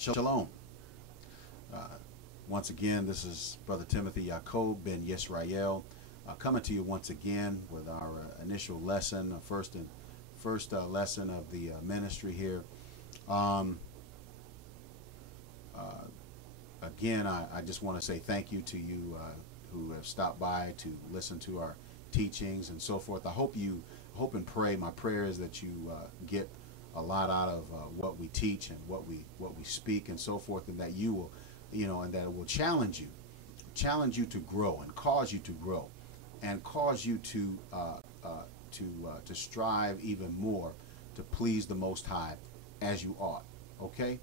Shalom. Once again, this is Brother Timothy Yaakov ben Yisrael coming to you once again with our initial lesson, first lesson of the ministry here. Again, I just want to say thank you to you who have stopped by to listen to our teachings and so forth. I hope and pray. My prayer is that you get a lot out of what we teach and what we speak and so forth, and that you will, and that it will challenge you to grow and cause you to grow, and cause you to strive even more to please the Most High as you ought. Okay,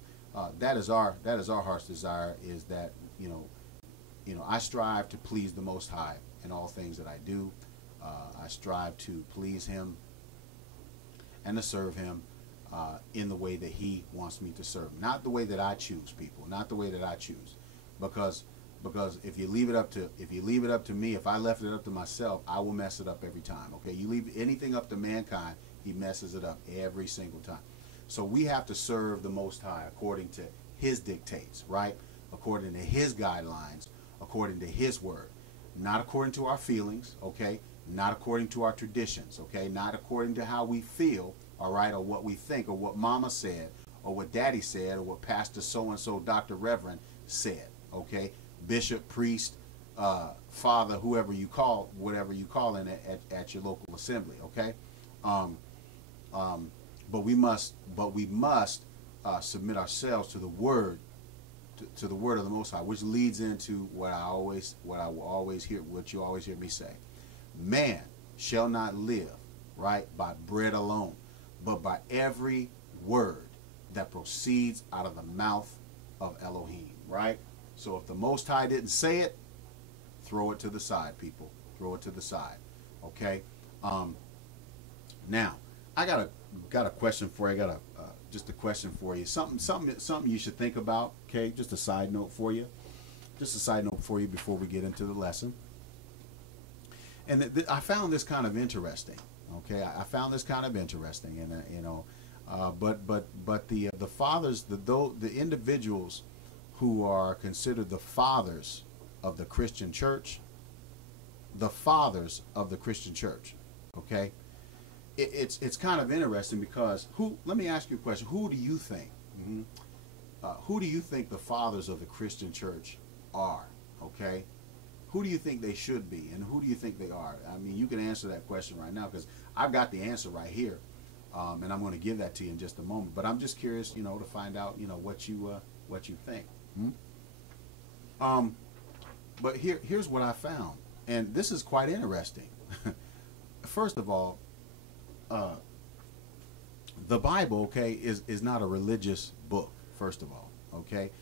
that is our heart's desire. Is that I strive to please the Most High in all things that I do. I strive to please Him and to serve Him in the way that He wants me to serve, not the way that I choose, people, not the way that I choose, because if you leave it up to me, if I left it up to myself, I will mess it up every time. Okay, you leave anything up to mankind, he messes it up every single time. So we have to serve the Most High according to His dictates, right? According to His guidelines, according to His word, not according to our feelings, okay? Not according to our traditions, okay? Not according to how we feel, all right, or what we think, or what Mama said, or what Daddy said, or what Pastor so-and-so, Dr. Reverend said, okay? Bishop, priest, father, whoever you call, whatever you call in at your local assembly, okay? But we must submit ourselves to the word, to the word of the Most High, which leads into what you always hear me say: man shall not live, right, by bread alone, but by every word that proceeds out of the mouth of Elohim, right? So if the Most High didn't say it, throw it to the side, people. Throw it to the side, okay? Now, I got a question for you. I got just a question for you. Something you should think about, okay? Just a side note for you. Just a side note for you before we get into the lesson. And I found this kind of interesting. Okay, I found this kind of interesting, and but the fathers, the individuals who are considered the fathers of the Christian church, okay, it's kind of interesting because let me ask you a question. Who do you think? Who do you think the fathers of the Christian church are? Okay. Who do you think they should be, and who do you think they are? I mean, you can answer that question right now because I've got the answer right here, and I'm going to give that to you in just a moment. But I'm just curious, to find out, what you think. But here's what I found, and this is quite interesting. First of all, the Bible, okay, is not a religious book. First of all, okay,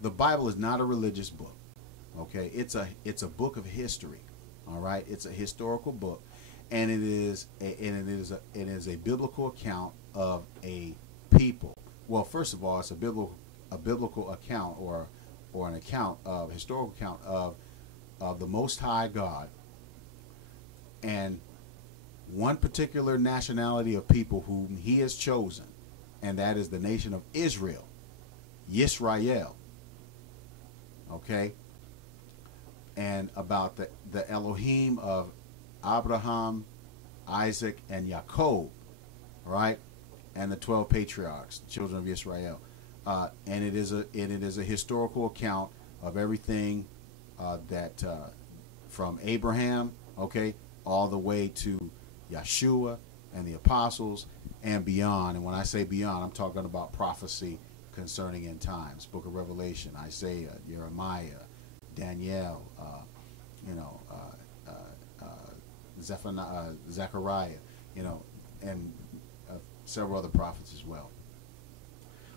the Bible is not a religious book. Okay, it's a book of history, all right. It's a historical book, and it is a biblical account of a people. Well, first of all, it's a biblical account or an account of historical account of the Most High God and one particular nationality of people whom He has chosen, and that is the nation of Israel, Yisrael. Okay. And about the Elohim of Abraham, Isaac, and Yaakov, right? And the 12 patriarchs, children of Israel. And it is a historical account of everything that from Abraham, okay, all the way to Yahshua and the apostles and beyond. And when I say beyond, I'm talking about prophecy concerning end times, Book of Revelation, Isaiah, Jeremiah, Daniel, Zechariah, and several other prophets as well.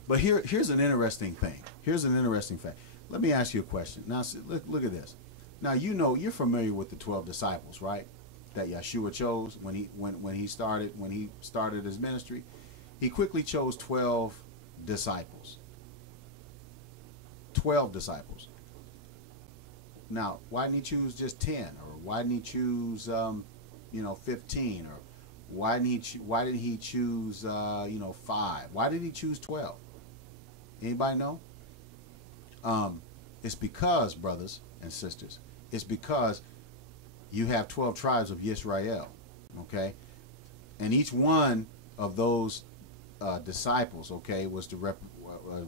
But here's an interesting thing. Here's an interesting fact. Let me ask you a question. Now, look at this. Now, you're familiar with the 12 disciples, right? That Yahshua chose when he started his ministry. He quickly chose 12 disciples. 12 disciples. Now, why didn't He choose just 10, or why didn't He choose 15, or why didn't He choose 5? Why did He choose 12? Anybody know? It's because, brothers and sisters, it's because you have 12 tribes of Yisrael, okay? And each one of those disciples, okay, was to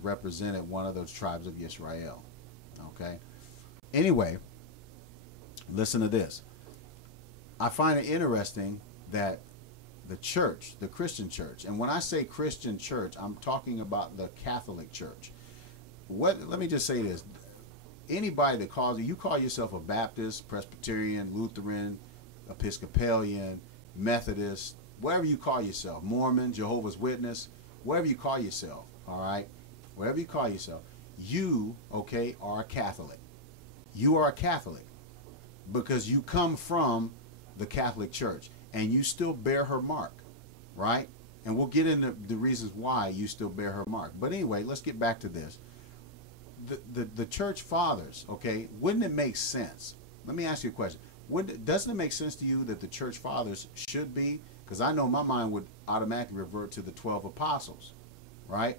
represented one of those tribes of Yisrael, okay? Anyway, listen to this. I find it interesting that the church, the Christian church, and when I say Christian church, I'm talking about the Catholic Church. Let me just say this. Anybody that you call yourself a Baptist, Presbyterian, Lutheran, Episcopalian, Methodist, whatever you call yourself, Mormon, Jehovah's Witness, whatever you call yourself, all right? Whatever you call yourself, you, okay, are a Catholic. You are a Catholic because you come from the Catholic Church and you still bear her mark, right? And we'll get into the reasons why you still bear her mark. But anyway, let's get back to this. The church fathers, okay, wouldn't it make sense? Let me ask you a question. Doesn't it make sense to you that the church fathers should be? Because I know my mind would automatically revert to the 12 apostles, right?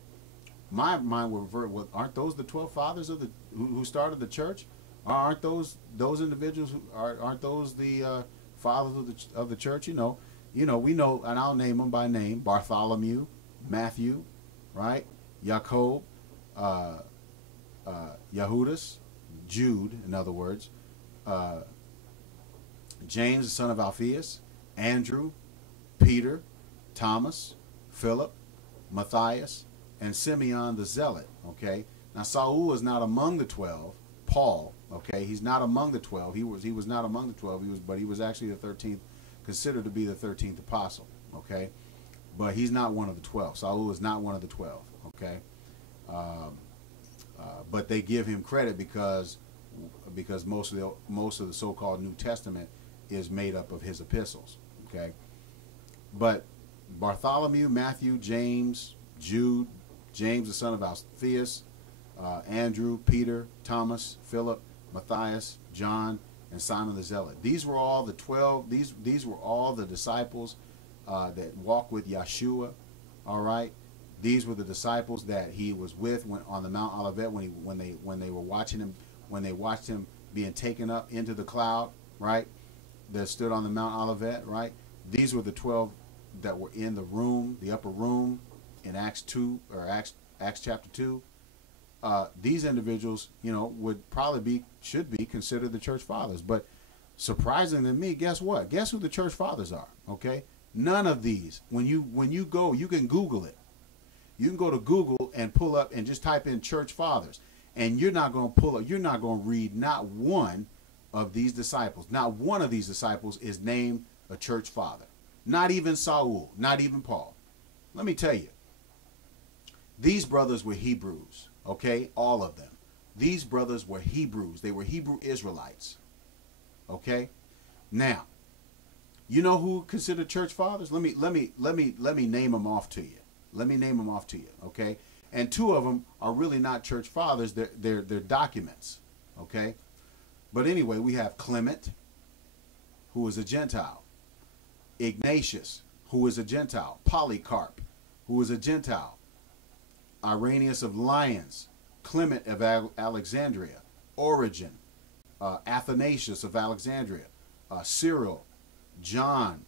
My mind would revert, well, aren't those the 12 fathers of who started the church? Aren't those individuals aren't those the fathers of the church? You know, we know, and I'll name them by name: Bartholomew, Matthew, right? Jacob, Yahudas, Jude, in other words, James, the son of Alphaeus, Andrew, Peter, Thomas, Philip, Matthias, and Simeon the Zealot. Okay, now Saul is not among the 12. Paul, okay, he's not among the 12. He was not among the 12. But he was actually the 13th, considered to be the 13th apostle. Okay, but he's not one of the 12. Saul is not one of the 12. Okay. But they give him credit because most of the so-called New Testament is made up of his epistles. Okay, but Bartholomew, Matthew, James, Jude, James the son of Alphaeus, Andrew, Peter, Thomas, Philip, Matthias, John, and Simon the Zealot. These were all the 12. These were all the disciples that walked with Yahshua. All right. These were the disciples that he was with on the Mount Olivet when they were watching him, when they watched him being taken up into the cloud, right? That stood on the Mount Olivet, right? These were the 12 that were in the room, the upper room, in Acts 2 or Acts chapter 2. These individuals, should be considered the church fathers. But surprising to me, guess what? Guess who the church fathers are? Okay, none of these. When you go, you can Google it. You can go to Google and pull up and just type in church fathers, and you're not going to read not one of these disciples. Not one of these disciples is named a church father. Not even Saul, not even Paul. Let me tell you, these brothers were Hebrews, okay? All of them. These brothers were Hebrews. They were Hebrew Israelites, okay? Now, you know who considered church fathers? Let me name them off to you. Let me name them off to you, okay? And two of them are really not church fathers. They're documents, okay? But anyway, we have Clement, who was a Gentile. Ignatius, who was a Gentile. Polycarp, who was a Gentile. Irenaeus of Lyons. Clement of Alexandria. Origen. Athanasius of Alexandria. Cyril. John.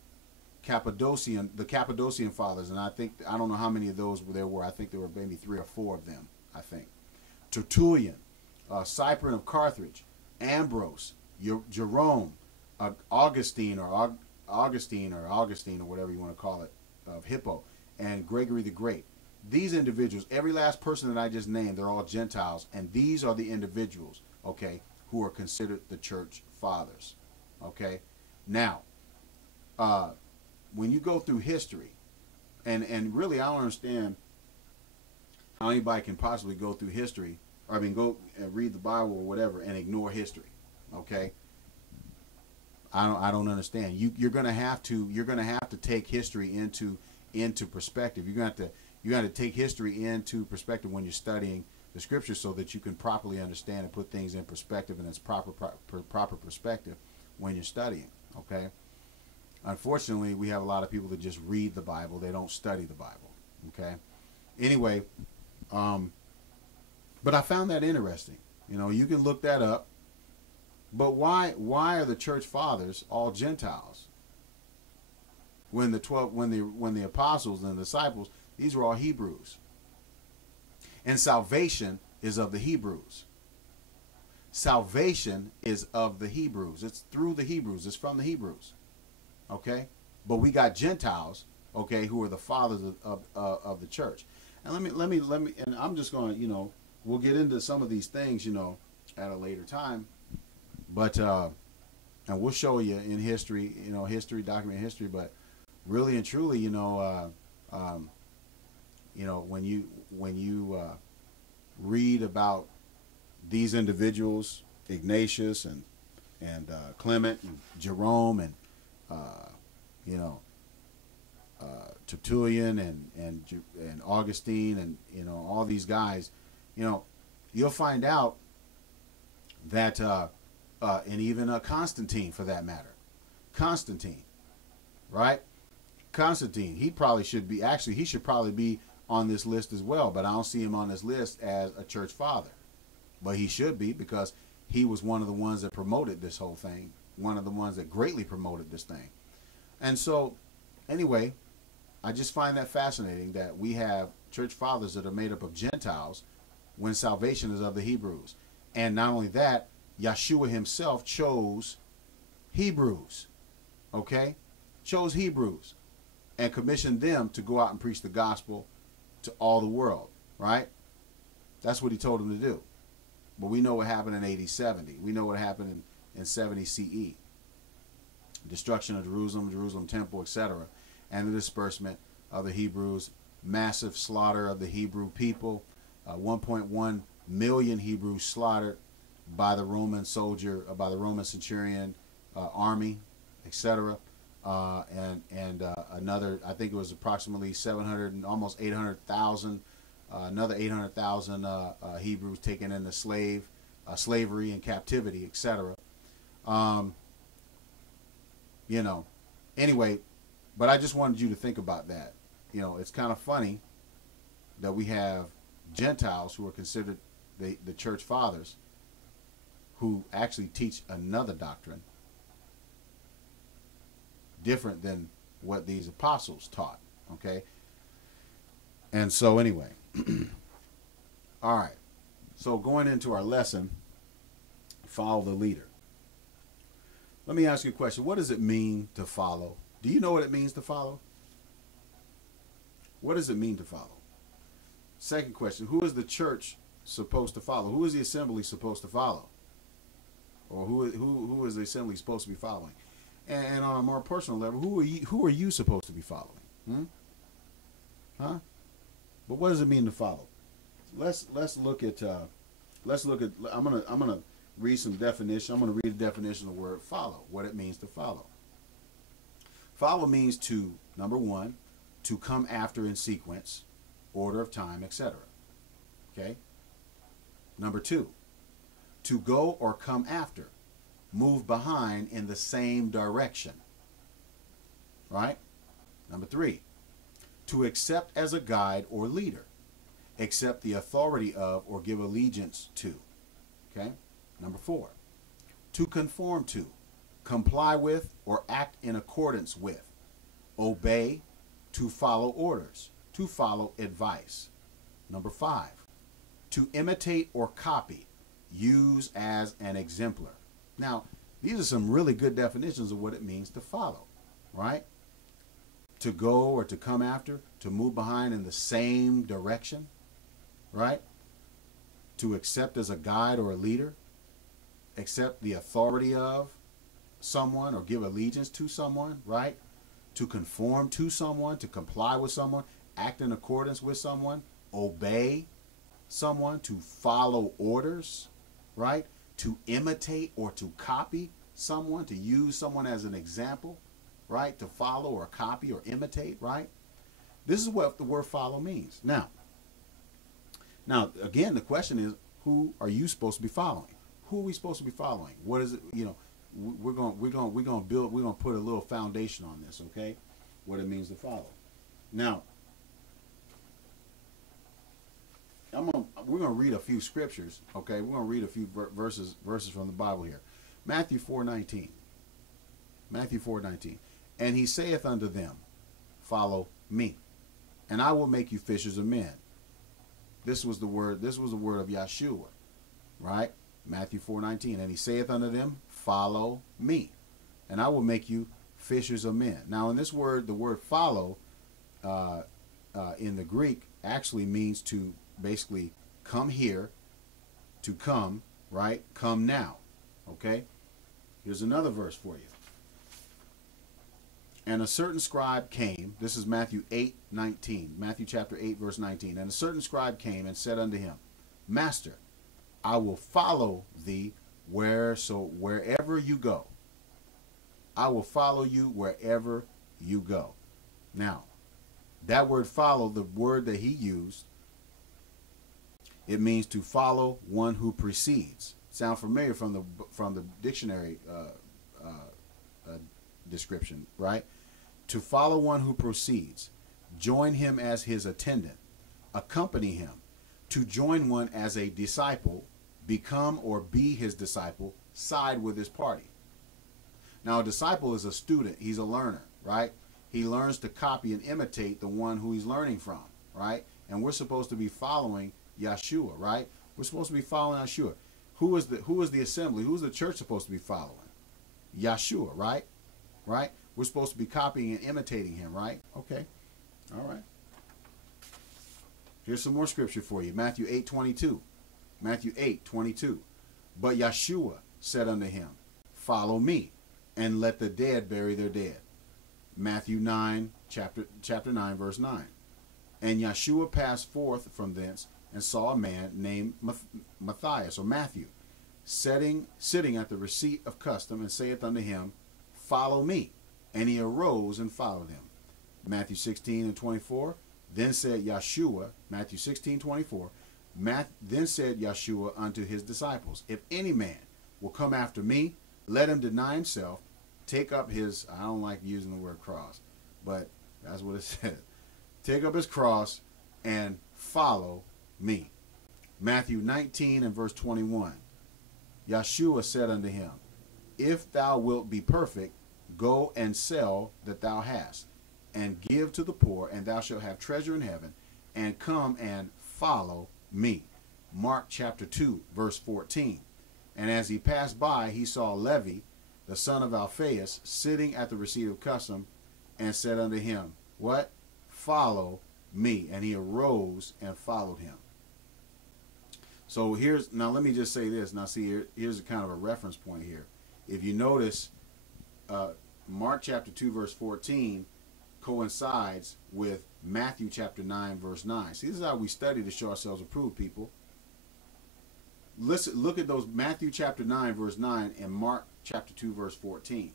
The Cappadocian fathers, and I don't know how many of those there were. I think there were maybe 3 or 4 of them, I think. Tertullian, Cyprian of Carthage, Ambrose, Jerome, Augustine or whatever you want to call it, of Hippo, and Gregory the Great. These individuals, every last person that I just named, they're all Gentiles, and these are the individuals, okay, who are considered the church fathers, okay? Now, when you go through history, and really I don't understand how anybody can possibly go through history, or go and read the Bible or whatever and ignore history, okay? I don't understand. You're gonna have to take history into perspective. You're gonna have to take history into perspective when you're studying the scriptures, so that you can properly understand and put things in perspective in its proper perspective when you're studying, okay? Unfortunately, we have a lot of people that just read the Bible. They don't study the Bible, okay? Anyway, But I found that interesting. You know, you can look that up. But why are the church fathers all Gentiles? When the apostles and the disciples, these were all Hebrews. And salvation is of the Hebrews. Salvation is of the Hebrews. It's through the Hebrews. It's from the Hebrews. Okay? But we got Gentiles, okay, who are the fathers of the church. And let me, and I'm just going to, you know, we'll get into some of these things, you know, at a later time. But, and we'll show you in history, you know, document history, but really and truly, you know, when you read about these individuals, Ignatius and Clement and Jerome and you know, Tertullian and Augustine and, you know, all these guys, you know, you'll find out that and even Constantine, for that matter, Constantine, right? Constantine, he should probably be on this list as well, but I don't see him on this list as a church father. But he should be, because he was one of the ones that promoted this whole thing, one of the ones that greatly promoted this thing. And so, anyway, I just find that fascinating that we have church fathers that are made up of Gentiles when salvation is of the Hebrews. And not only that, Yahshua himself chose Hebrews, okay? Chose Hebrews and commissioned them to go out and preach the gospel to all the world, right? That's what he told them to do. But we know what happened in AD 70. We know what happened in 70 CE. Destruction of Jerusalem temple, etc. And the disbursement of the Hebrews. Massive slaughter of the Hebrew people. 1.1 million Hebrews slaughtered by the Roman soldier, by the Roman centurion army, etc. Another, I think it was approximately 700 and almost 800,000. Another 800,000 Hebrews taken into slavery and captivity, etc. You know, anyway, but I just wanted you to think about that. You know, it's kind of funny that we have Gentiles who are considered the church fathers, who actually teach another doctrine different than what these apostles taught. Okay, and so anyway. All right, so going into our lesson, follow the leader. Let me ask you a question. What does it mean to follow? Do you know what it means to follow? What does it mean to follow? Second question, who is the church supposed to follow? Who is the assembly supposed to follow? Or who is the assembly supposed to be following? And on a more personal level, who are you supposed to be following? Huh? But what does it mean to follow? Let's look at I'm gonna read some definition. I'm gonna read the definition of the word follow, what it means to follow. Follow means to, number one, to come after in sequence, order of time, etc. Okay? Number two, to go or come after, move behind in the same direction. Right? Number three, to accept as a guide or leader, accept the authority of or give allegiance to. Okay? Number four, to conform to, comply with or act in accordance with, obey, to follow orders, to follow advice. Number five, to imitate or copy, use as an exemplar. Now, these are some really good definitions of what it means to follow, right? To go or to come after, to move behind in the same direction, right? To accept as a guide or a leader, accept the authority of someone or give allegiance to someone, right? To conform to someone, to comply with someone, act in accordance with someone, obey someone, to follow orders, right? To imitate or to copy someone, to use someone as an example, right? To follow or copy or imitate, right? This is what the word follow means. Now again, the question is, who are you supposed to be following? Who are we supposed to be following? What is it? You know, we're going to put a little foundation on this, okay? What it means to follow. Now, we're gonna read a few scriptures. Okay, we're gonna read a few verses from the Bible here. Matthew 4:19. Matthew 4:19. And he saith unto them, follow me, and I will make you fishers of men. This was the word. This was the word of Yahshua, right? Matthew 4:19. And he saith unto them, follow me, and I will make you fishers of men. Now, in this word, the word follow in the Greek actually means to basically come here, to come, right? Come now. Okay? Here's another verse for you. And a certain scribe came. This is Matthew 8:19. Matthew chapter 8, verse 19. And a certain scribe came and said unto him, Master, I will follow thee wherever you go. I will follow you wherever you go. Now, that word follow, the word that he used, it means to follow one who precedes. Sound familiar from the dictionary description, right? To follow one who proceeds, join him as his attendant, accompany him, to join one as a disciple, become or be his disciple, side with his party. Now, a disciple is a student. He's a learner, right? He learns to copy and imitate the one who he's learning from, right? And we're supposed to be following Yahshua, right? We're supposed to be following Yahshua. Who is the assembly? Who's the church supposed to be following? Yahshua, right? Right? We're supposed to be copying and imitating him, right? Okay. All right. Here's some more scripture for you. Matthew 8:22. Matthew 8:22. But Yahshua said unto him, follow me, and let the dead bury their dead. Matthew 9, chapter 9, verse 9. And Yahshua passed forth from thence, and saw a man named Matthias, or Matthew, sitting at the receipt of custom, and saith unto him, follow me. And he arose and followed him. Matthew 16:24. Then said Yahshua, Matthew 16:24. Then said Yahshua unto his disciples, if any man will come after me, let him deny himself, take up his, I don't like using the word cross, but that's what it says. Take up his cross and follow me. Matthew 19 and verse 21. Yahshua said unto him, if thou wilt be perfect, go and sell that thou hast, and give to the poor, and thou shalt have treasure in heaven, and come and follow me. Mark chapter 2, verse 14. And as he passed by, he saw Levi, the son of Alphaeus, sitting at the receipt of custom, and said unto him, what? Follow me. And he arose and followed him. So now let me just say this. Now see, here's a kind of a reference point here. If you notice, Mark chapter 2, verse 14 coincides with Matthew chapter 9, verse 9. See, this is how we study to show ourselves approved, people. Listen, look at those Matthew chapter 9, verse 9, and Mark chapter 2, verse 14.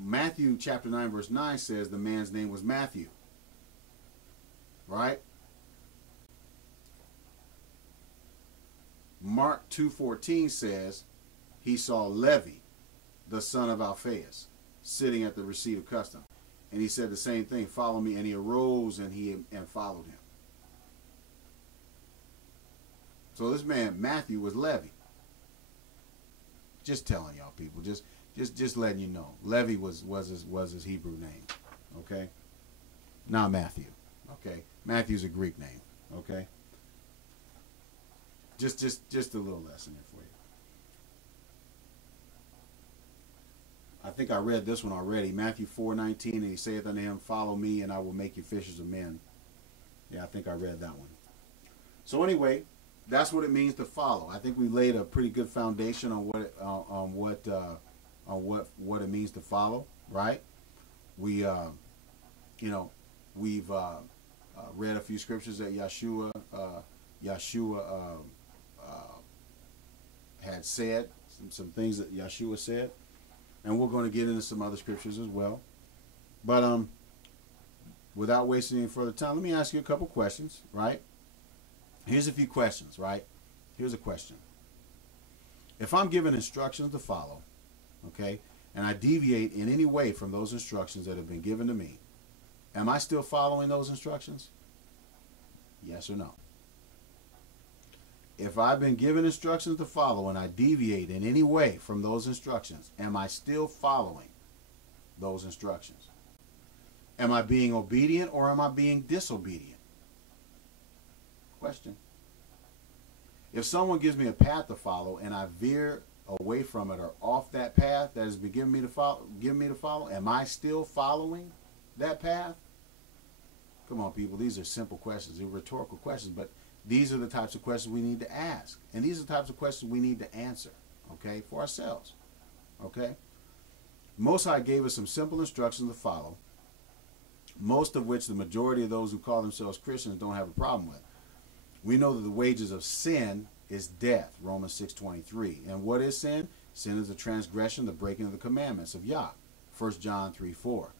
Matthew chapter 9, verse 9 says the man's name was Matthew. Right? Mark 2:14 says he saw Levi, the son of Alphaeus, sitting at the receipt of custom. And he said the same thing, follow me. And he arose and followed him. So this man, Matthew, was Levi. Just telling y'all people, just letting you know. Levi was his Hebrew name. Okay? Not Matthew. Okay? Matthew's a Greek name. Okay? Just a little lesson there for you. I think I read this one already. Matthew 4:19, and he saith unto him, follow me, and I will make you fishers of men. Yeah, I think I read that one. So anyway, that's what it means to follow. I think we laid a pretty good foundation on what it means to follow, right? We've read a few scriptures that Yahshua had said, some things that Yahshua said, and we're going to get into some other scriptures as well. But without wasting any further time, let me ask you a couple questions, right? Here's a few questions, right? Here's a question. If I'm given instructions to follow, okay, and I deviate in any way from those instructions that have been given to me, am I still following those instructions? Yes or no? If I've been given instructions to follow and I deviate in any way from those instructions, am I still following those instructions? Am I being obedient or am I being disobedient? Question. If someone gives me a path to follow and I veer away from it or off that path that has been given me to follow, am I still following that path? Come on, people. These are simple questions. They're rhetorical questions, but these are the types of questions we need to ask. And these are the types of questions we need to answer, okay, for ourselves, okay? Most High gave us some simple instructions to follow, most of which the majority of those who call themselves Christians don't have a problem with. We know that the wages of sin is death, Romans 6:23. And what is sin? Sin is the transgression, the breaking of the commandments of Yah, 1 John 3:4.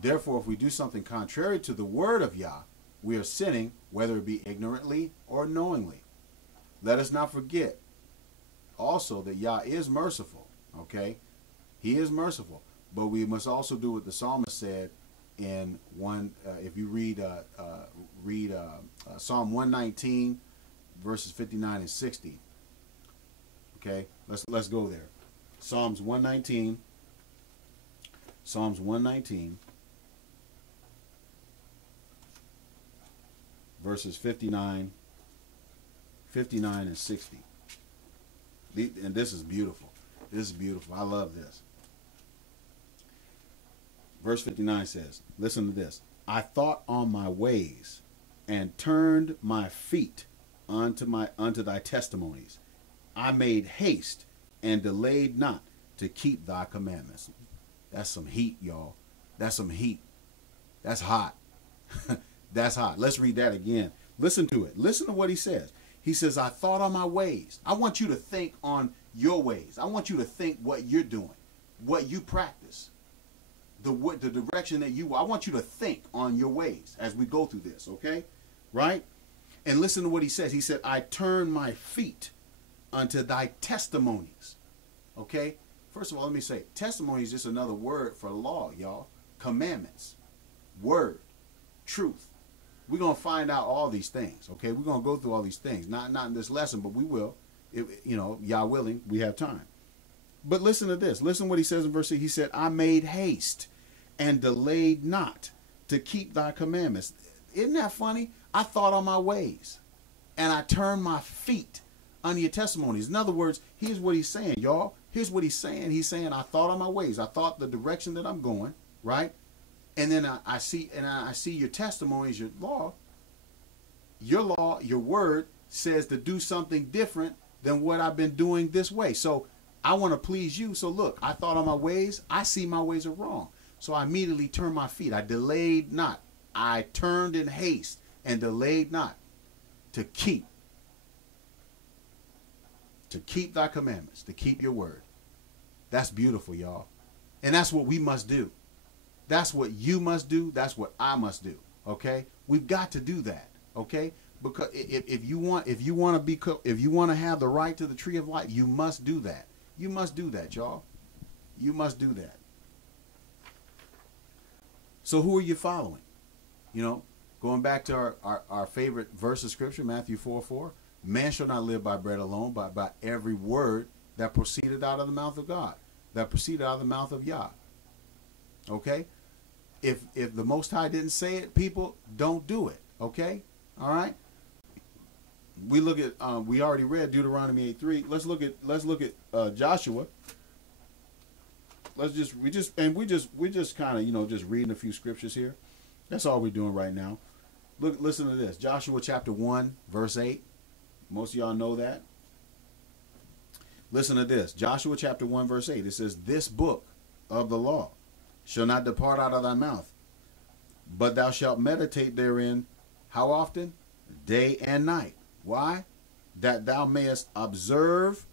Therefore, if we do something contrary to the word of Yah, we are sinning, whether it be ignorantly or knowingly. Let us not forget also that Yah is merciful, okay? He is merciful, but we must also do what the psalmist said in if you read Psalm 119, verses 59 and 60. Okay, let's go there. Psalms 119, verses 59 and 60. And this is beautiful. This is beautiful. I love this. Verse 59 says, listen to this. I thought on my ways and turned my feet unto thy testimonies. I made haste and delayed not to keep thy commandments. That's some heat, y'all. That's some heat. That's hot. That's hot. Let's read that again. Listen to it. Listen to what he says. He says, I thought on my ways. I want you to think on your ways. I want you to think what you're doing, what you practice, the direction that I want you to think on your ways as we go through this, okay? Right? And listen to what he says. He said, I turn my feet unto thy testimonies. Okay? First of all, let me say, testimony is just another word for law, y'all. Commandments, word, truth. We're going to find out all these things, okay? We're going to go through all these things. Not in this lesson, but we will. Yah willing, we have time. But listen to this. Listen what he says in verse 8. He said, I made haste and delayed not to keep thy commandments. Isn't that funny? I thought on my ways and I turned my feet unto your testimonies. In other words, here's what he's saying, y'all. Here's what he's saying. He's saying, I thought on my ways. I thought the direction that I'm going, right? And then I see your testimonies, your law, your word says to do something different than what I've been doing this way. So I want to please you. So look, I thought on my ways. I see my ways are wrong. So I immediately turned my feet. I delayed not. I turned in haste and delayed not to keep thy commandments, to keep your word. That's beautiful, y'all. And that's what we must do. That's what you must do. That's what I must do. Okay? We've got to do that. Okay? Because if you want to have the right to the tree of life, you must do that. You must do that, y'all. You must do that. So who are you following? Going back to our favorite verse of scripture, Matthew 4:4, man shall not live by bread alone, but by every word that proceeded out of the mouth of God, that proceeded out of the mouth of Yah. Okay? If the Most High didn't say it, people, don't do it. Okay? All right? We look at we already read Deuteronomy 8:3. Let's look at Joshua. We're just kind of just reading a few scriptures here. That's all we're doing right now. Listen to this. Joshua chapter 1 verse 8. Most of y'all know that. Listen to this. Joshua chapter 1 verse 8. It says, this book of the law shall not depart out of thy mouth, but thou shalt meditate therein. How often? Day and night. Why? That thou mayest observe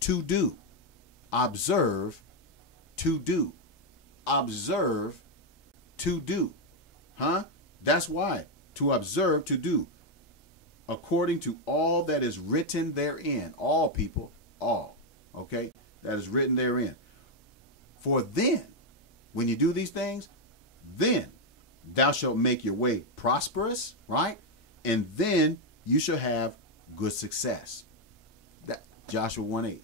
to do. Observe to do. Observe to do. Huh? That's why. To observe to do. According to all that is written therein. All, people. All. Okay? That is written therein. For then, when you do these things, then thou shalt make your way prosperous, right? and then you shall have good success. That Joshua 1:8.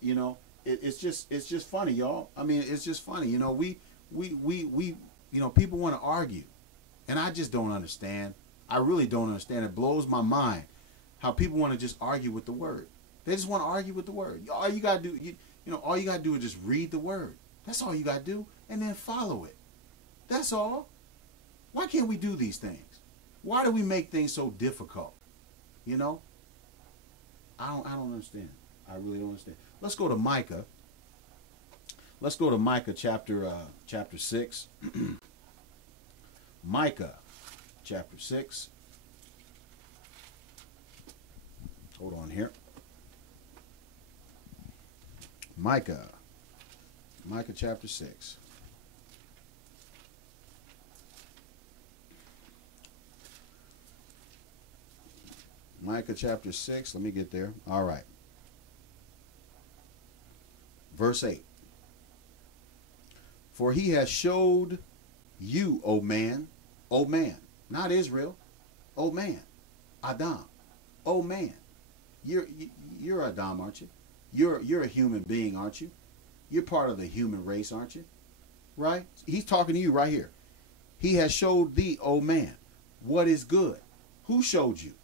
You know, it's just funny, y'all. I mean, it's just funny. You know, we you know, people want to argue, and I just don't understand. I really don't understand. It blows my mind how people want to just argue with the word. They just want to argue with the word. All you gotta do, you know, all you gotta do is just read the word. That's all you gotta do, and then follow it. That's all. Why can't we do these things? Why do we make things so difficult? You know, I don't understand. I really don't understand. Let's go to Micah. Let's go to Micah chapter 6. Micah chapter 6. Hold on here. Micah chapter 6. Micah chapter 6. Let me get there. All right. Verse 8. For he has showed you, O man, not Israel, O man, Adam, O man. You're Adam, aren't you? You're a human being, aren't you? You're part of the human race, aren't you? Right? He's talking to you right here. He has showed thee, O man, what is good. Who showed you?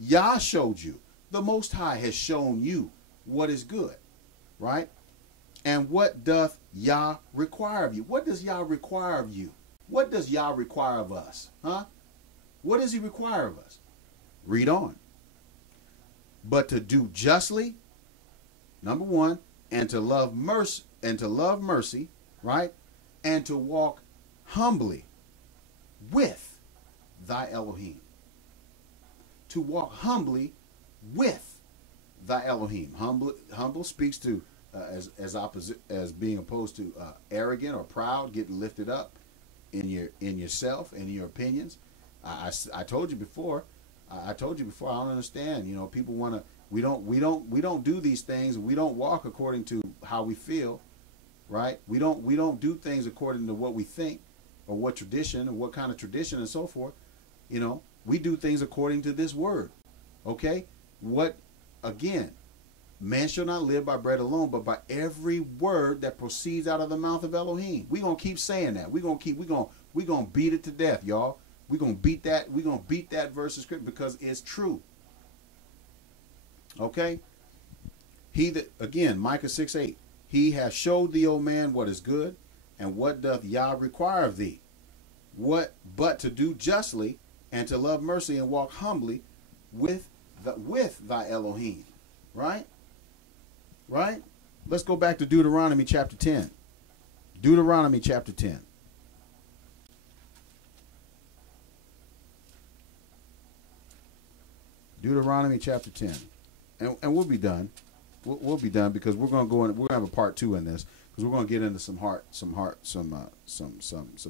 Yah showed you. The Most High has shown you what is good. Right? And what doth Yah require of you? What does Yah require of you? What does Yah require of us? Huh? What does he require of us? Read on. But to do justly, number one, and to love mercy, right? And to walk humbly with thy Elohim. To walk humbly with thy Elohim. Humble speaks to as being opposed to arrogant or proud, getting lifted up in yourself and in your opinions. I told you before. I told you before. I don't understand. You know, people want to. We don't do these things. We don't walk according to how we feel, right? We don't do things according to what we think or what tradition or what kind of tradition and so forth. You know, we do things according to this word. Okay, what again? Man shall not live by bread alone, but by every word that proceeds out of the mouth of Elohim. We're gonna keep saying that. We're gonna beat it to death, y'all. We're gonna beat that verse of scripture because it's true. Okay? Micah 6:8. He hath showed thee, O man, what is good, and what doth Yah require of thee? What but to do justly and to love mercy and walk humbly with thy Elohim. Right? Right? Let's go back to Deuteronomy chapter 10. Deuteronomy chapter 10. Deuteronomy chapter 10. And we'll be done. We'll be done because we're going to go in. We're going to have a part 2 in this because we're going to get into some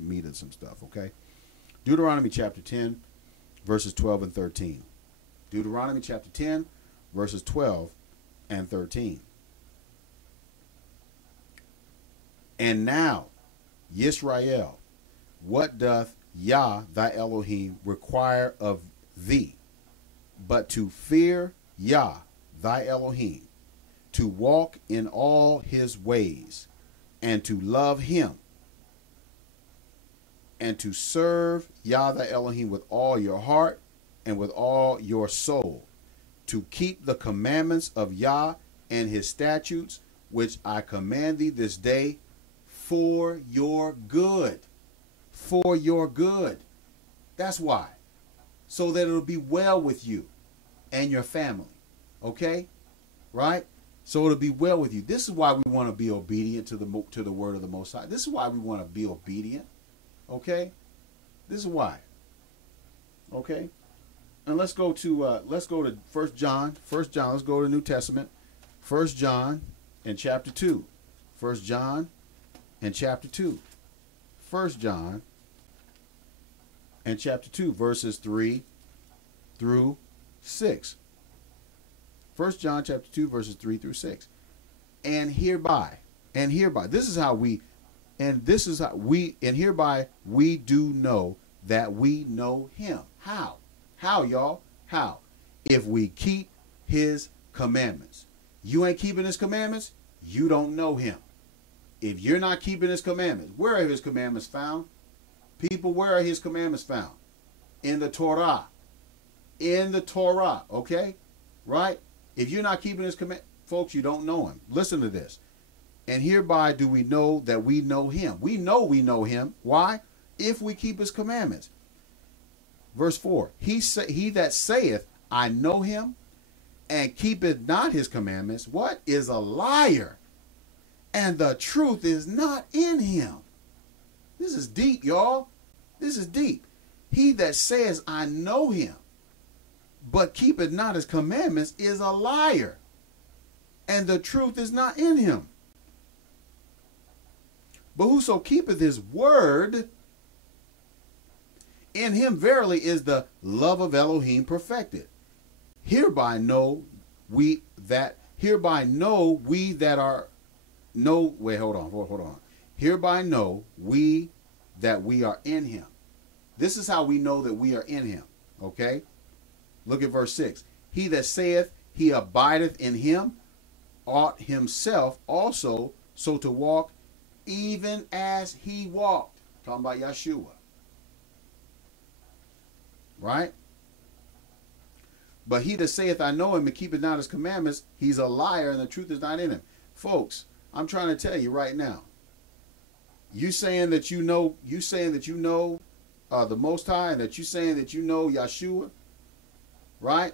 meat and some stuff. Okay. Deuteronomy chapter 10, verses 12 and 13. Deuteronomy chapter 10, verses 12 and 13. And now, Yisrael, what doth Yah thy Elohim require of thee, but to fear Yah thy Elohim, to walk in all his ways, and to love him, and to serve Yah thy Elohim with all your heart and with all your soul, to keep the commandments of Yah and his statutes, which I command thee this day, for your good. For your good. That's why. So that it'll be well with you and your family. Okay? Right? So it'll be well with you. This is why we want to be obedient to the word of the Most High. This is why we want to be obedient. Okay? This is why. Okay? And let's go to 1 John. 1 John. Let's go to the New Testament. 1 John and chapter 2. 1 John and chapter 2. 1 John and chapter 2, verses 3 through 6. 1 John chapter 2, verses 3 through 6. And hereby, this is how we, and hereby we do know that we know him. How? How, y'all? How? If we keep his commandments. You ain't keeping his commandments, you don't know him. If you're not keeping his commandments, where are his commandments found? People, where are his commandments found? In the Torah. In the Torah, okay? Right? If you're not keeping his commandments, folks, you don't know him. Listen to this. And hereby do we know that we know him. We know him. Why? If we keep his commandments. Verse 4. He that saith, I know him, and keepeth not his commandments, what? Is a liar. And the truth is not in him. This is deep, y'all. This is deep. He that says, I know him, but keepeth not his commandments, is a liar. And the truth is not in him. But whoso keepeth his word, in him verily is the love of Elohim perfected. Hereby know we that are no, wait, hold on. Hereby know we that we are in him. This is how we know that we are in him. Okay? Look at verse 6. He that saith he abideth in him ought himself also so to walk even as he walked. Talking about Yahshua. Right? But he that saith I know him and keepeth not his commandments, he's a liar and the truth is not in him. Folks, I'm trying to tell you right now. You saying that you know the Most High, and that you saying that you know Yahshua, right?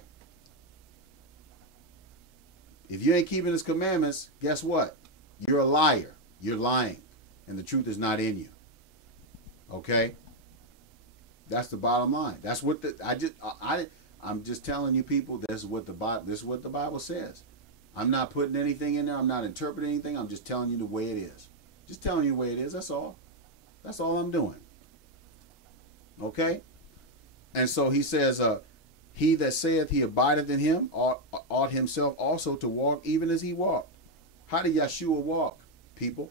If you ain't keeping his commandments, guess what? You're a liar. You're lying, and the truth is not in you. Okay? That's the bottom line. That's what I'm just telling you people. This is what the Bible says. I'm not putting anything in there. I'm not interpreting anything. I'm just telling you the way it is. Just telling you the way it is. That's all. That's all I'm doing. Okay? And so he says, he that saith he abideth in him ought himself also to walk even as he walked. How did Yahshua walk, people?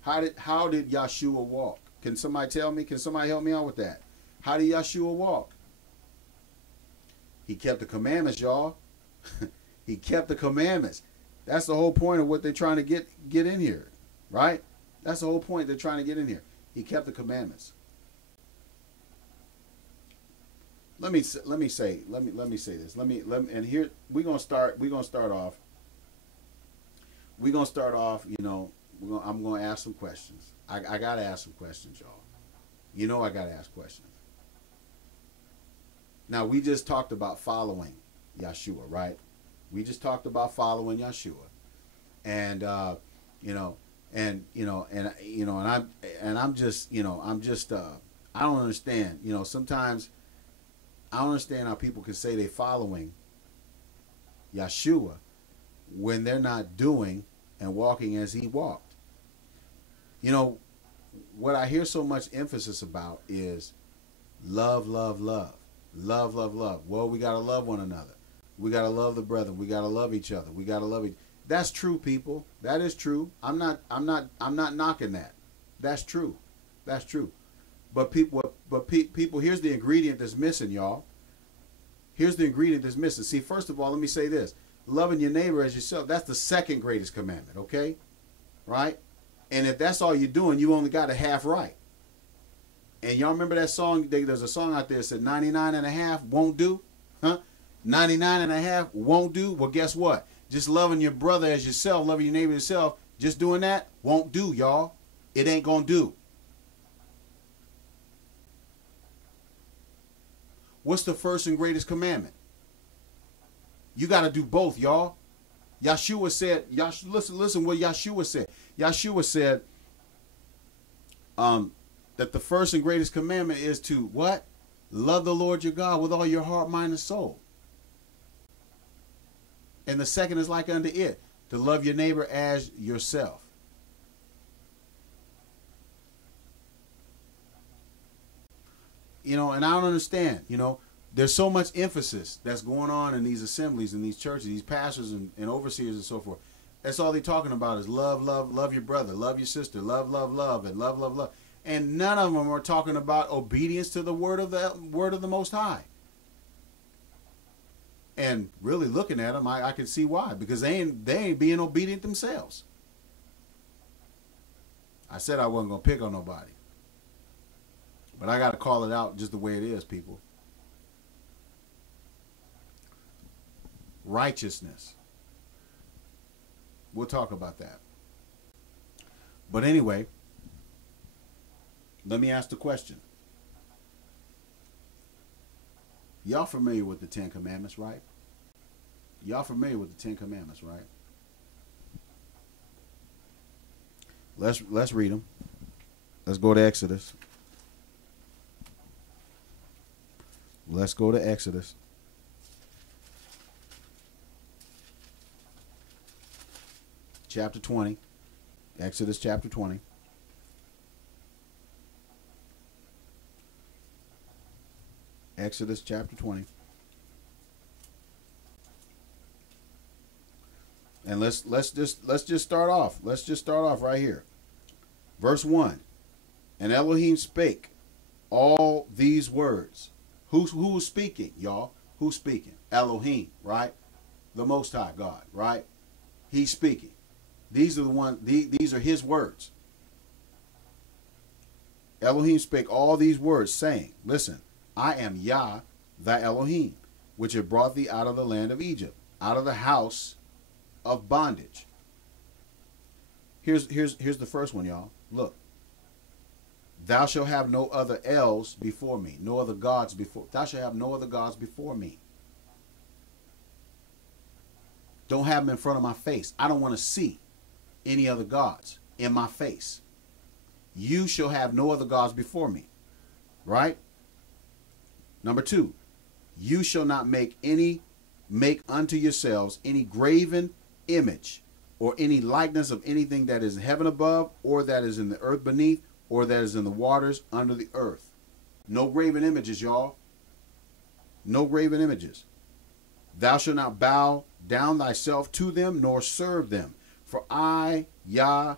How did Yahshua walk? Can somebody tell me? Can somebody help me out with that? How did Yahshua walk? He kept the commandments, y'all. He kept the commandments. That's the whole point of what they're trying to get in here, right? That's the whole point they're trying to get in here. He kept the commandments. Let me say this. And here we're gonna start off. You know, I'm gonna ask some questions. I gotta ask some questions, y'all. You know I gotta ask questions. Now we just talked about following Yahshua, right? We just talked about following Yahshua, and I'm just I don't understand. You know, sometimes I don't understand how people can say they're following Yahshua when they're not doing and walking as he walked. You know, what I hear so much emphasis about is love, love, love. Love, love, love. Well, we got to love one another. We got to love the brethren. We got to love each other. We got to love each. That's true, people. That is true. I'm not knocking that. That's true. That's true. But people, here's the ingredient that's missing, y'all. Here's the ingredient that's missing. See, first of all, let me say this. Loving your neighbor as yourself, that's the second greatest commandment, okay? Right? And if that's all you're doing, you only got it half right. And y'all remember that song? There's a song out there that said 99 and a half won't do? Huh? 99 and a half won't do? Well, guess what? Just loving your brother as yourself, loving your neighbor as yourself, just doing that won't do, y'all. It ain't gonna do. What's the first and greatest commandment? You got to do both, y'all. Yahshua said, listen what Yahshua said. Yahshua said that the first and greatest commandment is to what? Love the Lord your God with all your heart, mind, and soul. And the second is like unto it, to love your neighbor as yourself. You know, and I don't understand, you know, there's so much emphasis that's going on in these assemblies, in these churches, these pastors and overseers and so forth. That's all they're talking about is love, love, love your brother, love your sister, love, love, love, and love, love, love. And none of them are talking about obedience to the word of the Most High. And really looking at them, I can see why, because they ain't being obedient themselves. I said I wasn't gonna pick on nobody, but I got to call it out just the way it is, people. Righteousness. We'll talk about that. But anyway, let me ask the question. Y'all familiar with the Ten Commandments, right? Y'all familiar with the Ten Commandments, right? Let's read them. Let's go to Exodus. Let's go to Exodus. Chapter 20. Exodus chapter 20. Exodus chapter 20. And let's just start off. Let's just start off right here. Verse 1. And Elohim spake all these words. Who's speaking, y'all? Who's speaking? Elohim, right? The Most High God, right? He's speaking. These are the ones, these are his words. Elohim spake all these words, saying, listen, I am Yah, thy Elohim, which have brought thee out of the land of Egypt, out of the house of bondage. Here's the first one, y'all. Look. Thou shalt have no other Els before me, no other gods before. Thou shalt have no other gods before me. Don't have them in front of my face. I don't want to see any other gods in my face. You shall have no other gods before me. Right? Number 2, you shall not make unto yourselves any graven image or any likeness of anything that is in heaven above, or that is in the earth beneath, or that is in the waters under the earth. No graven images, y'all. No graven images. Thou shalt not bow down thyself to them, nor serve them. For I, Yah,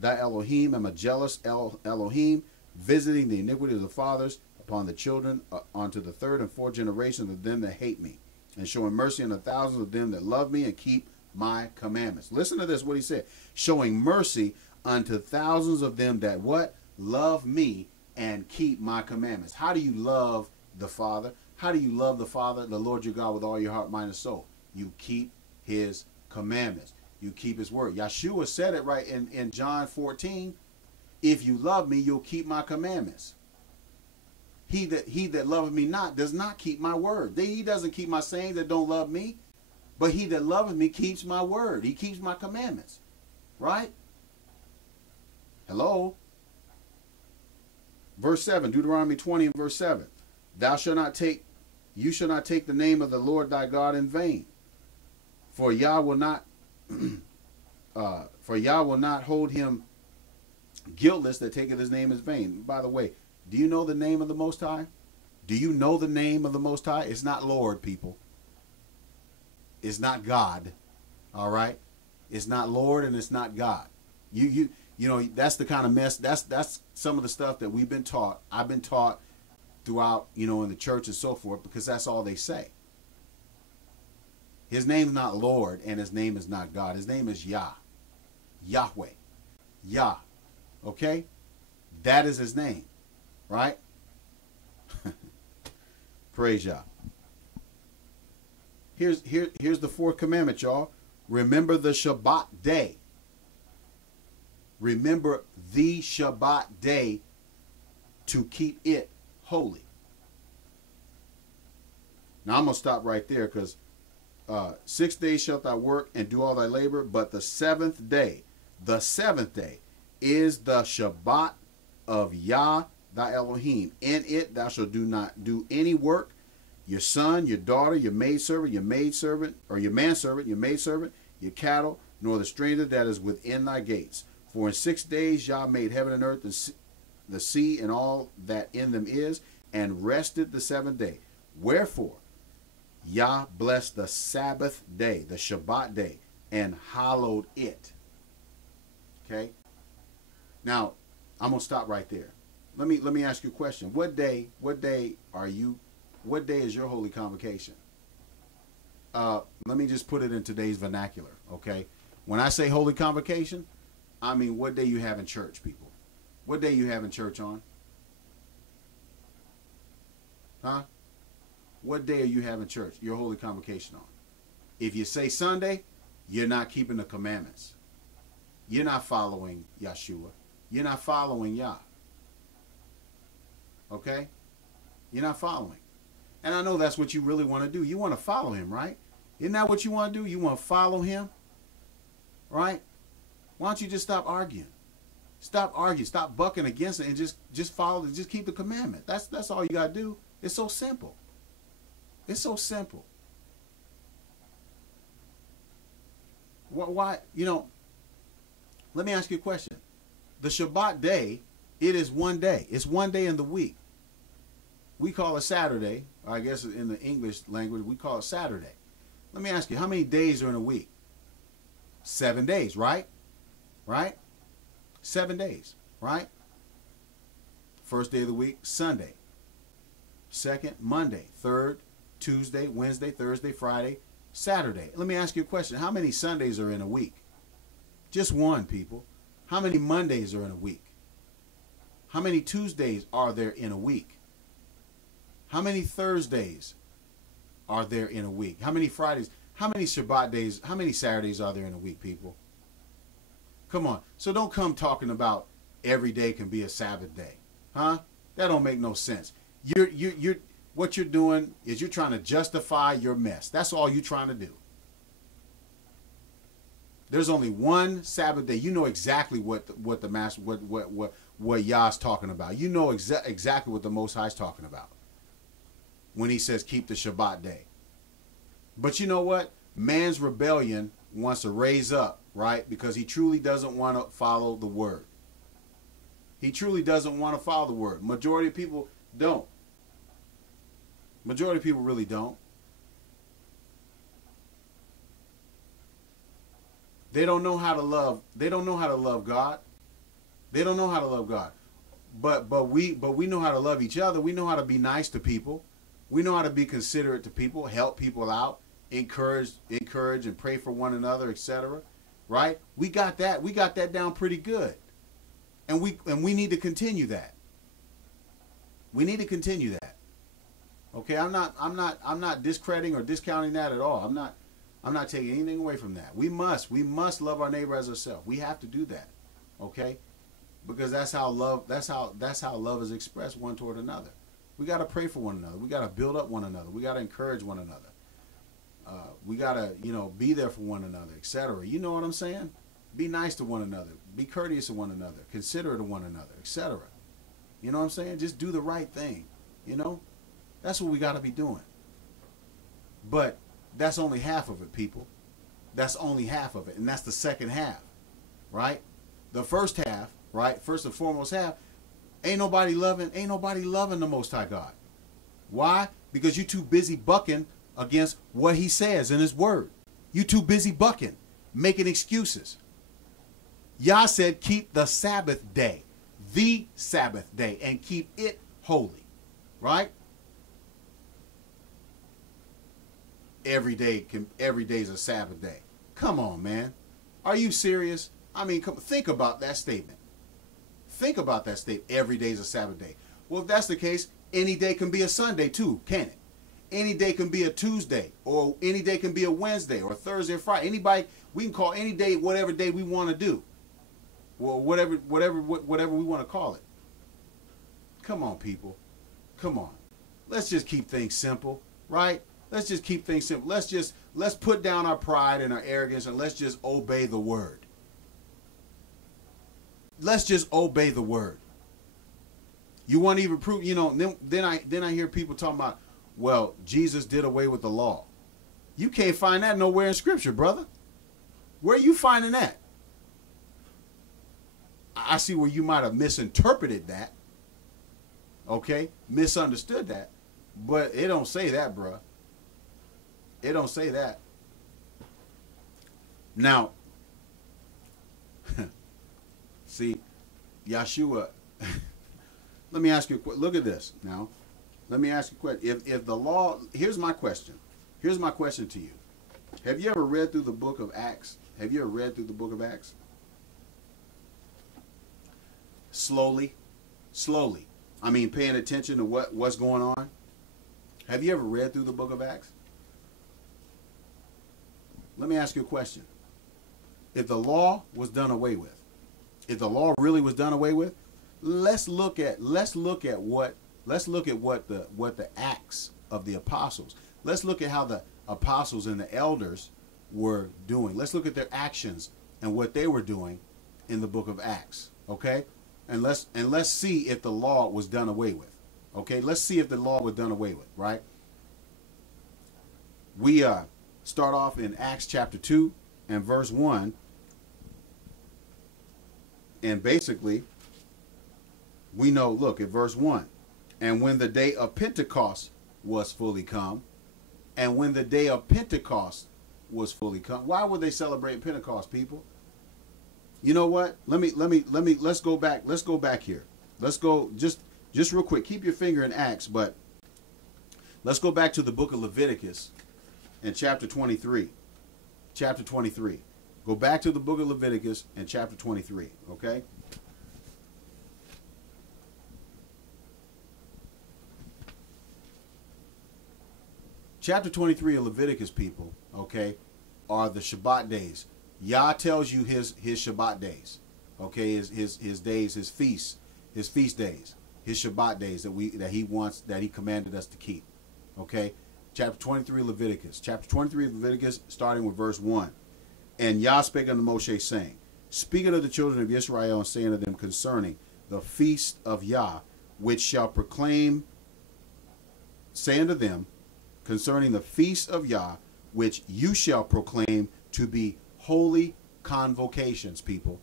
thy Elohim, am a jealous Elohim, visiting the iniquity of the fathers upon the children, unto the third and fourth generation of them that hate me, and showing mercy on the thousands of them that love me and keep my commandments. Listen to this, what he said. Showing mercy unto thousands of them that what? Love me and keep my commandments. How do you love the Father? How do you love the Father, the Lord your God, with all your heart, mind, and soul? You keep his commandments. You keep his word. Yahshua said it right in John 14. If you love me, you'll keep my commandments. He that loveth me not does not keep my word. He doesn't keep my sayings that don't love me. But he that loveth me keeps my word. He keeps my commandments. Right? Hello? Verse 7, Deuteronomy 20 and verse 7. You shall not take the name of the Lord thy God in vain. For Yah will not hold him guiltless that taketh his name in vain. By the way, do you know the name of the Most High? Do you know the name of the Most High? It's not Lord, people. It's not God. All right? It's not Lord and it's not God. You know, that's the kind of mess. That's some of the stuff that we've been taught. I've been taught throughout, you know, in the church and so forth, because that's all they say. His name's not Lord and his name is not God. His name is Yah. Yahweh. Yah. Okay? That is his name. Right? Praise Yah. Here's the fourth commandment, y'all. Remember the Shabbat day. Remember the Shabbat day to keep it holy. Now I'm going to stop right there, because 6 days shalt thou work and do all thy labor, but the seventh day is the Shabbat of Yah thy Elohim. In it thou shalt do not do any work, your son, your daughter, your maidservant, your manservant, your maidservant, your cattle, nor the stranger that is within thy gates. For in 6 days Yah made heaven and earth, the sea, and all that in them is, and rested the seventh day. Wherefore Yah blessed the Sabbath day, the Shabbat day, and hallowed it. Okay? Now, I'm going to stop right there. Let me ask you a question. What day is your holy convocation? let me just put it in today's vernacular, okay? When I say holy convocation, I mean what day you have in church, people. What day you have in church on? Huh? What day are you having church, your holy convocation on? If you say Sunday, you're not keeping the commandments. You're not following Yahshua. You're not following Yah. Okay? You're not following. And I know that's what you really want to do. You want to follow him, right? Isn't that what you want to do? You want to follow him? Right? Why don't you just stop arguing? Stop arguing. Stop bucking against it and just follow it. Just keep the commandment. That's all you got to do. It's so simple. It's so simple. Why, let me ask you a question. The Shabbat day, it is one day. It's one day in the week. We call it Saturday. Or I guess in the English language, we call it Saturday. Let me ask you, how many days are in a week? 7 days, right? Right? 7 days, right? First day of the week, Sunday. Second, Monday. Third, Tuesday, Wednesday, Thursday, Friday, Saturday. Let me ask you a question. How many Sundays are in a week? Just one, people. How many Mondays are in a week? How many Tuesdays are there in a week? How many Thursdays are there in a week? How many Fridays? How many Shabbat days? How many Saturdays are there in a week, people? Come on. So don't come talking about every day can be a Sabbath day. Huh? That don't make no sense. What you're doing is you're trying to justify your mess. That's all you're trying to do. There's only one Sabbath day. You know exactly what the master, what Yah's talking about. You know exactly what the Most High is talking about when he says keep the Shabbat day. But you know what? Man's rebellion wants to raise up, right? Because he truly doesn't want to follow the word. He truly doesn't want to follow the word. Majority of people don't. Majority of people really don't. They don't know how to love. They don't know how to love God. They don't know how to love God. But we know how to love each other. We know how to be nice to people. We know how to be considerate to people, help people out, encourage and pray for one another, etc. Right? We got that. We got that down pretty good. And we need to continue that. We need to continue that. Okay, I'm not discrediting or discounting that at all. I'm not taking anything away from that. We must love our neighbor as ourselves. We have to do that. Okay? Because that's how love is expressed one toward another. We got to pray for one another. We got to build up one another. We got to encourage one another. We got to, be there for one another, etc. You know what I'm saying? Be nice to one another. Be courteous to one another. Considerate of one another, etc. You know what I'm saying? Just do the right thing. That's what we got to be doing. But that's only half of it, people. That's only half of it. And that's the second half, right? The first half, right? First and foremost half, ain't nobody loving the Most High God. Why? Because you too busy bucking against what he says in his word. You too busy bucking, making excuses. Yah said keep the Sabbath day, and keep it holy, right? Every day is a Sabbath day. Come on, man. Are you serious? I mean, think about that statement. Think about that statement. Every day is a Sabbath day. Well, if that's the case, any day can be a Sunday too, can it? Any day can be a Tuesday, or any day can be a Wednesday, or Thursday, or Friday. Anybody, we can call any day whatever day we want to do. Well, whatever we want to call it. Come on, people. Come on. Let's just keep things simple, right? Let's just keep things simple. Let's put down our pride and our arrogance, and let's just obey the word. Let's just obey the word. You want to even prove, then I hear people talking about, well, Jesus did away with the law. You can't find that nowhere in Scripture, brother. Where are you finding that? I see where you might have misinterpreted that. Okay? Misunderstood that. But it don't say that, bruh. It don't say that. Now, see, Yahshua, let me ask you, look at this now. Let me ask you a question. If the law, here's my question. Here's my question to you. Have you ever read through the book of Acts? Have you ever read through the book of Acts? Slowly. Slowly. I mean, paying attention to what's going on. Have you ever read through the book of Acts? Let me ask you a question. If the law was done away with, if the law really was done away with, let's look at what the acts of the apostles. Let's look at how the apostles and the elders were doing. Let's look at their actions and what they were doing in the book of Acts. Okay? And let's see if the law was done away with. Okay? Let's see if the law was done away with, right? We start off in Acts chapter 2 and verse 1. And basically, we know, look at verse 1. And when the day of Pentecost was fully come, and when the day of Pentecost was fully come. Why would they celebrate Pentecost, people? You know what? Let's go back. Let's go back here. Let's go just real quick. Keep your finger in Acts, but let's go back to the book of Leviticus in chapter 23. Chapter 23. Go back to the book of Leviticus and chapter 23, okay? Chapter 23 of Leviticus, people, okay, are the Shabbat days. Yah tells you his Shabbat days, okay, his days, his feast days, his Shabbat days that he commanded us to keep, okay? Chapter 23 of Leviticus. Chapter 23 of Leviticus, starting with verse 1. And Yah spake unto Moshe, saying, Speak unto the children of Israel, and saying unto them concerning the feast of Yah, which shall proclaim, say unto them, concerning the feast of Yah, which you shall proclaim to be holy convocations, people.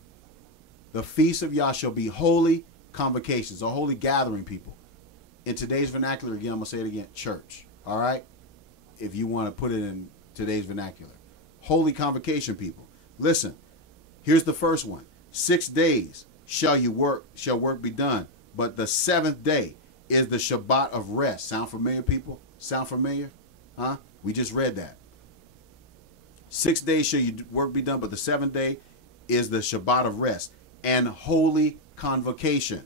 The feast of Yah shall be holy convocations, a holy gathering, people. In today's vernacular, again, I'm going to say it again, church. All right? If you want to put it in today's vernacular. Holy convocation, people. Listen, here's the first one. 6 days shall work be done, but the seventh day is the Shabbat of rest. Sound familiar, people? Sound familiar? Huh? We just read that. 6 days shall your work be done, but the seventh day is the Shabbat of rest and holy convocation.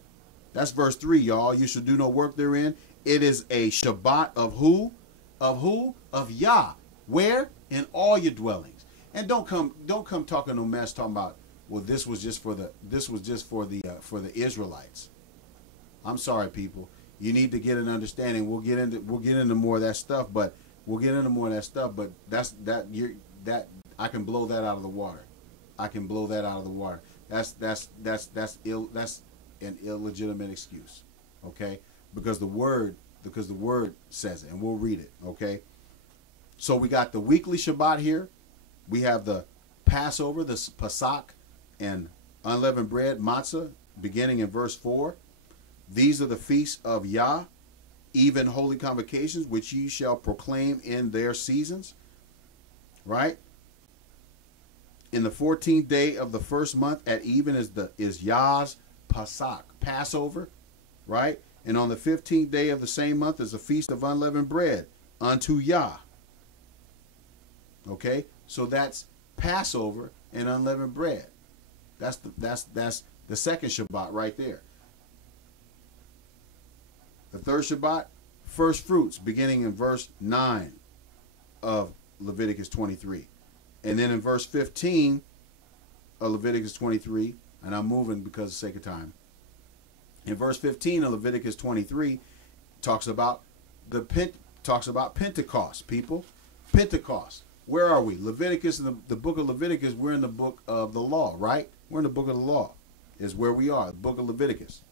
That's verse 3, y'all. You shall do no work therein. It is a Shabbat of who? Of who? Of Yah. Where? In all your dwellings. And don't come talking no mess talking about, well, this was just for the Israelites. I'm sorry, people. You need to get an understanding. We'll get into more of that stuff, but I can blow that out of the water. I can blow that out of the water. That's an illegitimate excuse. Okay? Because the word says it, and we'll read it, okay? So we got the weekly Shabbat here. We have the Passover, the Pesach, and unleavened bread, matzah, beginning in verse 4. These are the feasts of Yah, even holy convocations, which ye shall proclaim in their seasons. Right? In the 14th day of the first month at even is Yah's Pesach, Passover. Right? And on the 15th day of the same month is the feast of unleavened bread unto Yah. Okay? So that's Passover and unleavened bread. That's the second Shabbat right there. The third Shabbat, first fruits, beginning in verse 9 of Leviticus 23. And then in verse 15 of Leviticus 23, and I'm moving because of the sake of time. In verse 15 of Leviticus 23, talks about Pentecost, people. Pentecost. Where are we? Leviticus, the book of Leviticus, we're in the book of the law, right? We're in the book of the law is where we are, the book of Leviticus.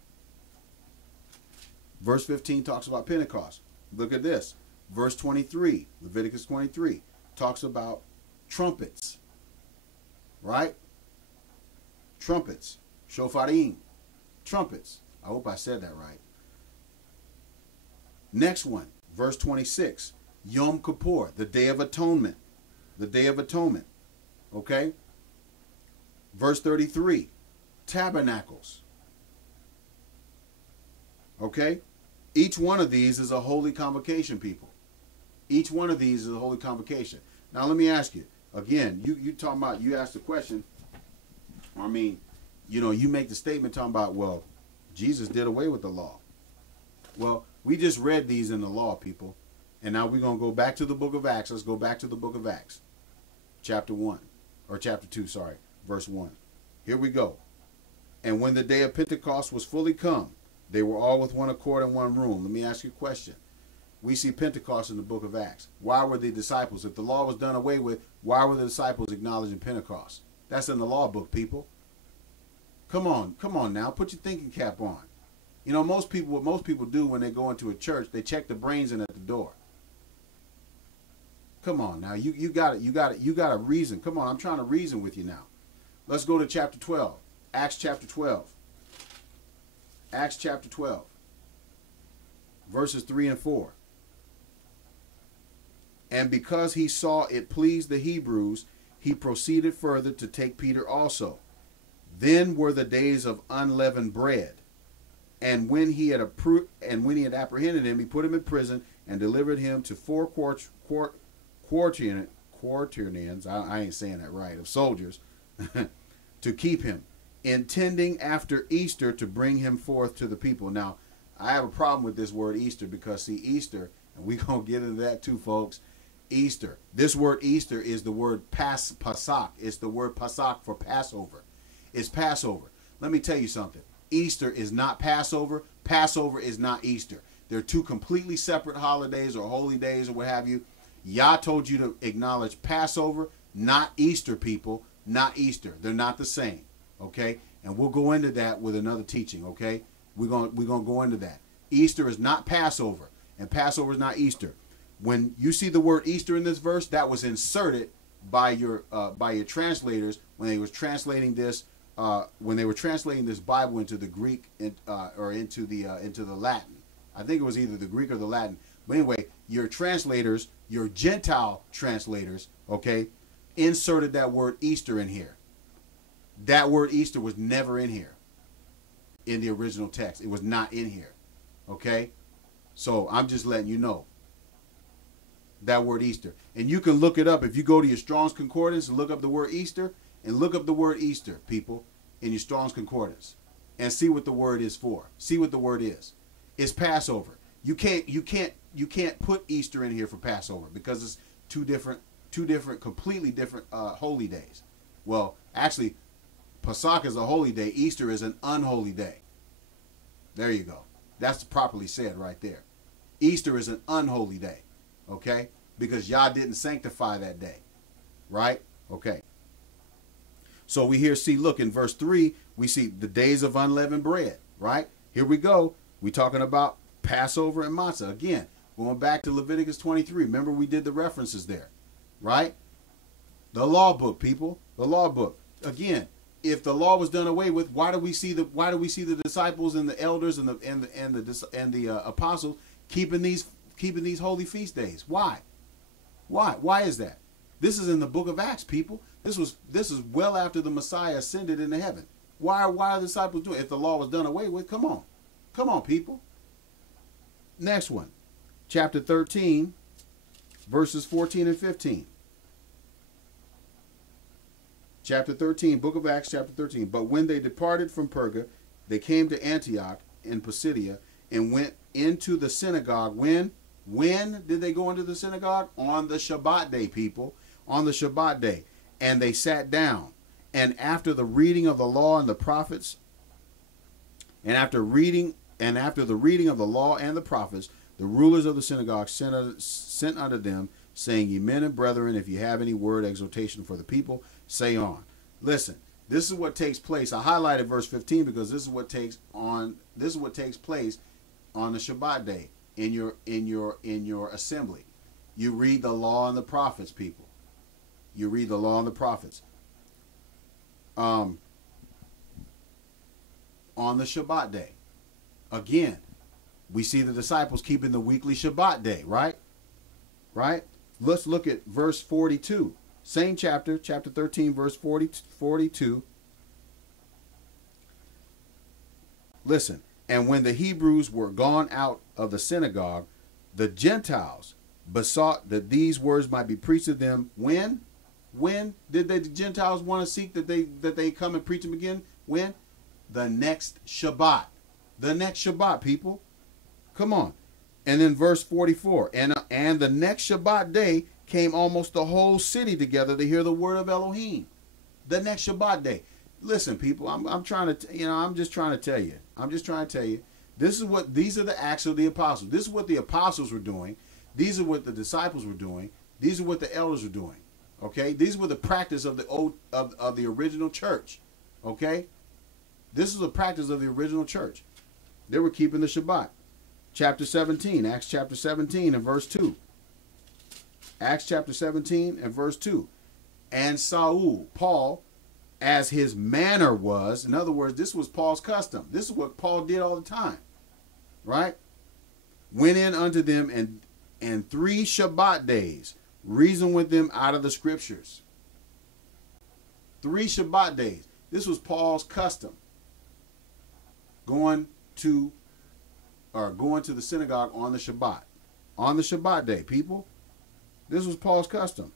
Verse 15 talks about Pentecost. Look at this. Verse 23, Leviticus 23, talks about trumpets, right? Trumpets, shofarim, trumpets. I hope I said that right. Next one, verse 26, Yom Kippur, the Day of Atonement. The Day of Atonement. Okay? Verse 33, tabernacles. Okay? Each one of these is a holy convocation, people. Each one of these is a holy convocation. Now let me ask you again. You talking about, you asked the question. I mean, you know, you make the statement talking about, well, Jesus did away with the law. Well, we just read these in the law, people. And now we're going to go back to the book of Acts. Let's go back to the book of Acts. Chapter 1. Or chapter 2, sorry. Verse 1. Here we go. And when the day of Pentecost was fully come, they were all with one accord in one room. Let me ask you a question. We see Pentecost in the book of Acts. Why were the disciples, if the law was done away with, why were the disciples acknowledging Pentecost? That's in the law book, people. Come on now. Put your thinking cap on. You know, most people, what most people do when they go into a church, they check the brains in at the door. Come on now. You got a reason. Come on, I'm trying to reason with you now. Let's go to chapter 12. Acts chapter 12. Acts chapter 12. Verses 3 and 4. And because he saw it pleased the Hebrews, he proceeded further to take Peter also. Then were the days of unleavened bread. And when he had apprehended him, he put him in prison and delivered him to 4 quaternions, I ain't saying that right, of soldiers, to keep him, intending after Easter to bring him forth to the people. Now, I have a problem with this word Easter because, see, Easter, and we're going to get into that too, folks. Easter. This word Easter is the word Pasach. It's the word Pasach for Passover. It's Passover. Let me tell you something. Easter is not Passover. Passover is not Easter. They're two completely separate holidays or holy days or what have you. Yah told you to acknowledge Passover, not Easter, people. Not Easter. They're not the same. Okay? And we'll go into that with another teaching, okay? We're going to go into that. Easter is not Passover, and Passover is not Easter. When you see the word Easter in this verse, that was inserted by your translators when they was translating this Bible into the Greek or into the Latin. I think it was either the Greek or the Latin. But anyway, your translators, your Gentile translators, okay, inserted that word Easter in here. That word Easter was never in here in the original text. It was not in here. Okay? So I'm just letting you know. That word Easter. And you can look it up. If you go to your Strong's Concordance and look up the word Easter, and look up the word Easter, people, in your Strong's Concordance, and see what the word is for. See what the word is. It's Passover. You can't put Easter in here for Passover because it's two different, completely different holy days. Well, actually, Pesach is a holy day. Easter is an unholy day. There you go. That's properly said right there. Easter is an unholy day. Okay? Because Yah didn't sanctify that day. Right? Okay. So we here see, look, in verse 3, we see the days of unleavened bread. Right? Here we go. We're talking about Passover and matzah. Again, going back to Leviticus 23. Remember we did the references there. Right? The law book, people. The law book. Again, if the law was done away with, why do we see the disciples and the elders and the apostles keeping these holy feast days? Why? Why is that? This is in the book of Acts, people. This is well after the Messiah ascended into heaven. Why are the disciples doing it? If the law was done away with, come on, people. Next one, chapter 13, verses 14 and 15. Chapter 13, book of Acts, chapter 13. But when they departed from Perga, they came to Antioch in Pisidia and went into the synagogue. When did they go into the synagogue? On the Shabbat day, people. On the Shabbat day. And they sat down. And after the reading of the law and the prophets, and after the reading of the law and the prophets, the rulers of the synagogue sent unto them, saying, Ye men and brethren, if you have any word exhortation for the people, say on. Listen, this is what takes place. I highlighted verse 15 because this is what takes place on the Shabbat day in your assembly. You read the law and the prophets, people. You read the law and the prophets. On the Shabbat day. Again, we see the disciples keeping the weekly Shabbat day, right? Right? Let's look at verse 42. Same chapter, chapter 13, verse 42. Listen, and when the Hebrews were gone out of the synagogue, the Gentiles besought that these words might be preached to them. When did the Gentiles want to seek that they come and preach them again? When? The next Shabbat. The next Shabbat, people. Come on. And then verse 44. And the next Shabbat day came almost the whole city together to hear the word of Elohim. The next Shabbat day. Listen, people, I'm trying to, I'm just trying to tell you. I'm just trying to tell you. These are the acts of the apostles. This is what the apostles were doing. These are what the disciples were doing. These are what the elders were doing. Okay? These were the practice of the original church. Okay? This is the practice of the original church. They were keeping the Shabbat. Chapter 17, Acts chapter 17 and verse 2. Acts chapter 17 and verse 2. And Saul, Paul, as his manner was, in other words, this was Paul's custom. This is what Paul did all the time. Right? Went in unto them and 3 Shabbat days reasoned with them out of the scriptures. 3 Shabbat days. This was Paul's custom. Going to the synagogue on the Shabbat. On the Shabbat day, people. This was Paul's custom.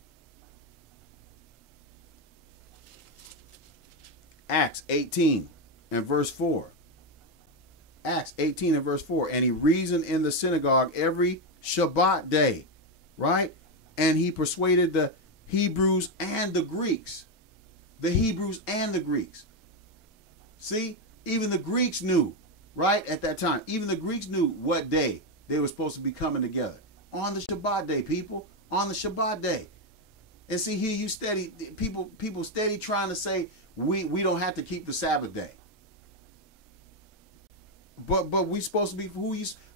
Acts 18 and verse 4. Acts 18 and verse 4. And he reasoned in the synagogue every Shabbat day. Right? And he persuaded the Hebrews and the Greeks. The Hebrews and the Greeks. See? Even the Greeks knew, right, at that time. Even the Greeks knew what day they were supposed to be coming together. On the Shabbat day, people. On the Shabbat day. And see, here you steady, people steady trying to say, we don't have to keep the Sabbath day. But we supposed to be,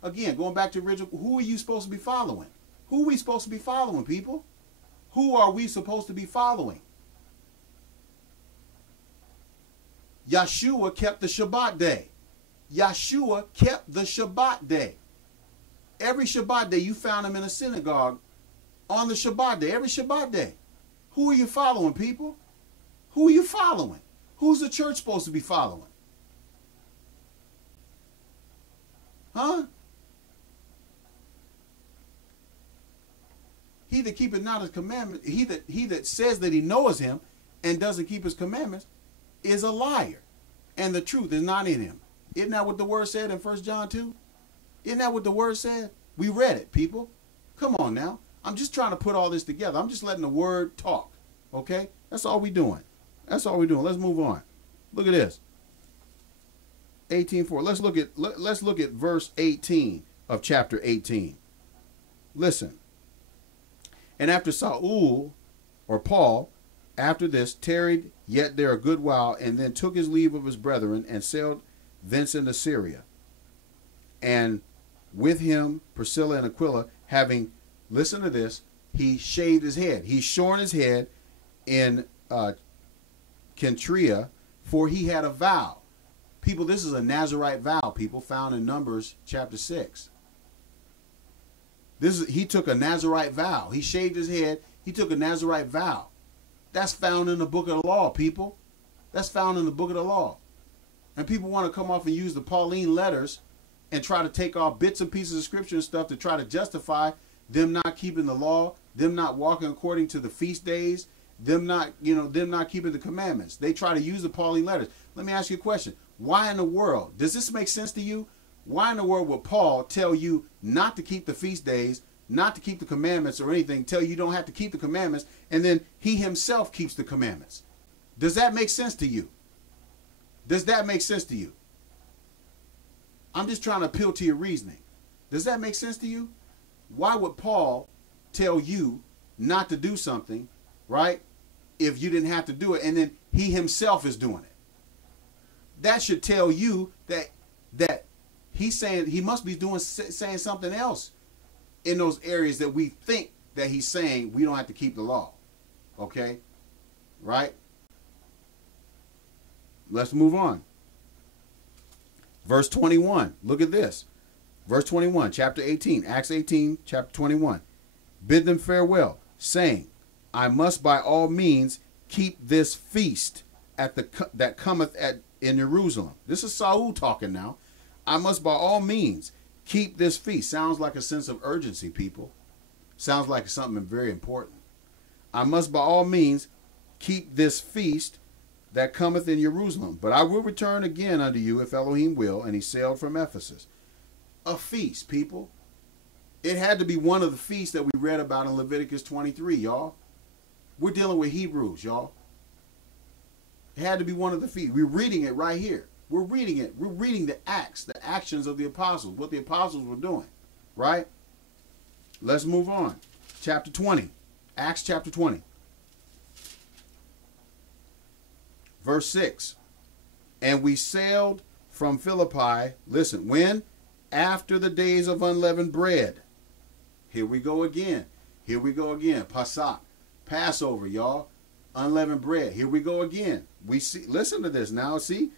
again, going back to the original, who are you supposed to be following? Who are we supposed to be following, people? Who are we supposed to be following? Yahshua kept the Shabbat day. Yahshua kept the Shabbat day. Every Shabbat day you found him in a synagogue on the Shabbat day. Every Shabbat day. Who are you following, people? Who are you following? Who's the church supposed to be following? Huh? He that keepeth not his commandments, he that says that he knows him and doesn't keep his commandments is a liar, and the truth is not in him. Isn't that what the word said in 1 John 2? Isn't that what the word said? We read it, people. Come on now. I'm just trying to put all this together. I'm just letting the word talk. Okay? That's all we're doing. That's all we're doing. Let's move on. Look at this. 18:4. Let's look at verse 18 of chapter 18. Listen. And after Saul, or Paul, after this, tarried yet there a good while, and then took his leave of his brethren, and sailed thence into Syria. And with him Priscilla and Aquila, having, listen to this, he shaved his head. He shorn his head in Kentria, for he had a vow. People, this is a Nazirite vow, people, found in Numbers chapter 6. He took a Nazirite vow. He shaved his head. He took a Nazirite vow. That's found in the book of the law, people. That's found in the book of the law. And people want to come off and use the Pauline letters and try to take off bits and pieces of scripture and stuff to try to justify them not keeping the law, them not walking according to the feast days, them not keeping the commandments. They try to use the Pauline letters. Let me ask you a question. Why in the world, does this make sense to you? Why in the world would Paul tell you not to keep the feast days, not to keep the commandments or anything, tell you don't have to keep the commandments, and then he himself keeps the commandments? Does that make sense to you? Does that make sense to you? I'm just trying to appeal to your reasoning. Does that make sense to you? Why would Paul tell you not to do something, right, if you didn't have to do it, and then he himself is doing it? That should tell you that he's saying he must be saying something else in those areas that we think that he's saying we don't have to keep the law. Okay? Right? Let's move on. Verse 21. Look at this. Verse 21, chapter 18, Acts 18, chapter 21. Bid them farewell, saying, I must by all means keep this feast that cometh in Jerusalem. This is Saul talking now. I must by all means keep this feast. Sounds like a sense of urgency, people. Sounds like something very important. I must by all means keep this feast that cometh in Jerusalem. But I will return again unto you, if Elohim will. And he sailed from Ephesus. A feast, people. It had to be one of the feasts that we read about in Leviticus 23, y'all. We're dealing with Hebrews, y'all. It had to be one of the feasts. We're reading it right here. We're reading it. We're reading the acts, the actions of the apostles, what the apostles were doing, right? Let's move on. Chapter 20. Acts chapter 20. Verse 6. And we sailed from Philippi, listen, when? After the days of unleavened bread. Here we go again. Here we go again. Pasach. Passover, y'all. Unleavened bread. Here we go again. We see, listen to this now. See?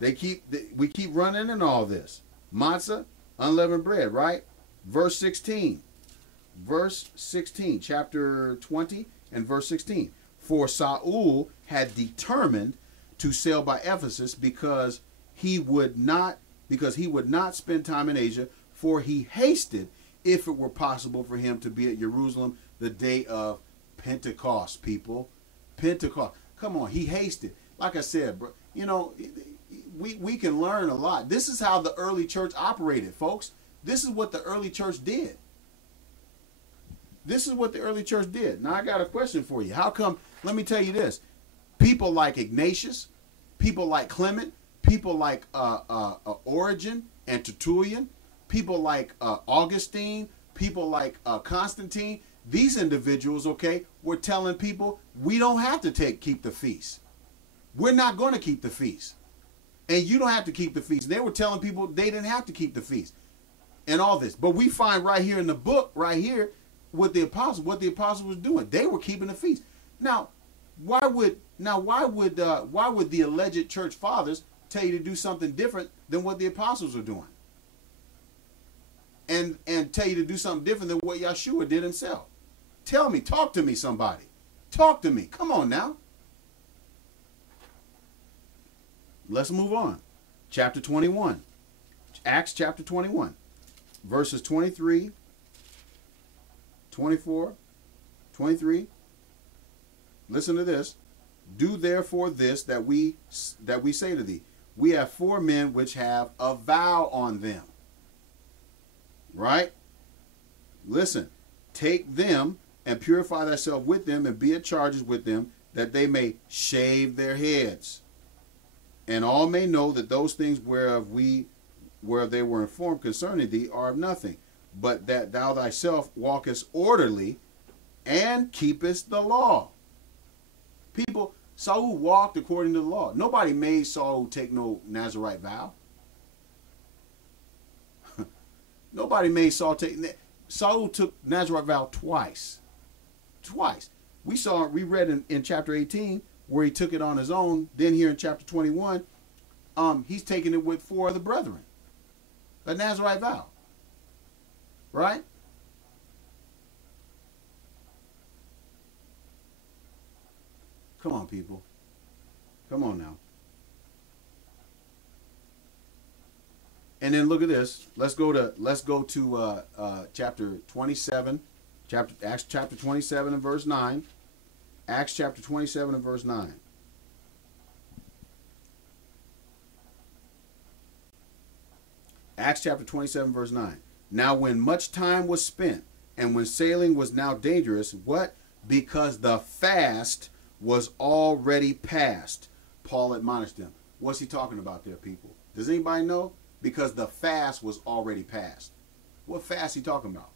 we keep running in all this. Matzah, unleavened bread, right? Verse 16. Verse 16, chapter 20 and verse 16. For Saul had determined to sail by Ephesus because he would not spend time in Asia, for he hasted if it were possible for him to be at Jerusalem the day of Pentecost, people. Pentecost. Come on, he hasted. Like I said, bro, you know, we can learn a lot. This is how the early church operated, folks. This is what the early church did. This is what the early church did. Now, I got a question for you. How come, let me tell you this. People like Ignatius, people like Clement, people like Origen and Tertullian, people like Augustine, people like Constantine, these individuals, okay, were telling people, we don't have to keep the feast. We're not going to keep the feast. And you don't have to keep the feast. They were telling people they didn't have to keep the feast. And all this. But we find right here in the book, right here, what the apostles was doing. They were keeping the feast. Now, why would the alleged church fathers tell you to do something different than what the apostles are doing? And tell you to do something different than what Yahshua did himself. Tell me, talk to me, somebody. Talk to me. Come on now. Let's move on. Chapter 21. Acts chapter 21. Verses 23, 24, 23. Listen to this. Do therefore this that we say to thee. We have 4 men which have a vow on them. Right? Listen. Take them and purify thyself with them and be at charges with them, that they may shave their heads. And all may know that those things whereof they were informed concerning thee are of nothing, but that thou thyself walkest orderly and keepest the law. People, Saul walked according to the law. Nobody made Saul take no Nazirite vow. Nobody made Saul take. Saul took Nazirite vow twice. Twice. We read in chapter 18 where he took it on his own. Then here in chapter 21, he's taking it with 4 of the brethren. A Nazirite vow. Right? Come on, people. Come on now. And then look at this. Let's go to chapter 27. Acts chapter 27 and verse 9. Acts chapter 27 and verse 9. Acts chapter 27 verse 9. Now when much time was spent, and when sailing was now dangerous, what? Because the fast was already past. Paul admonished them. What's he talking about there, people? Does anybody know? Because the fast was already past. What fast he talking about?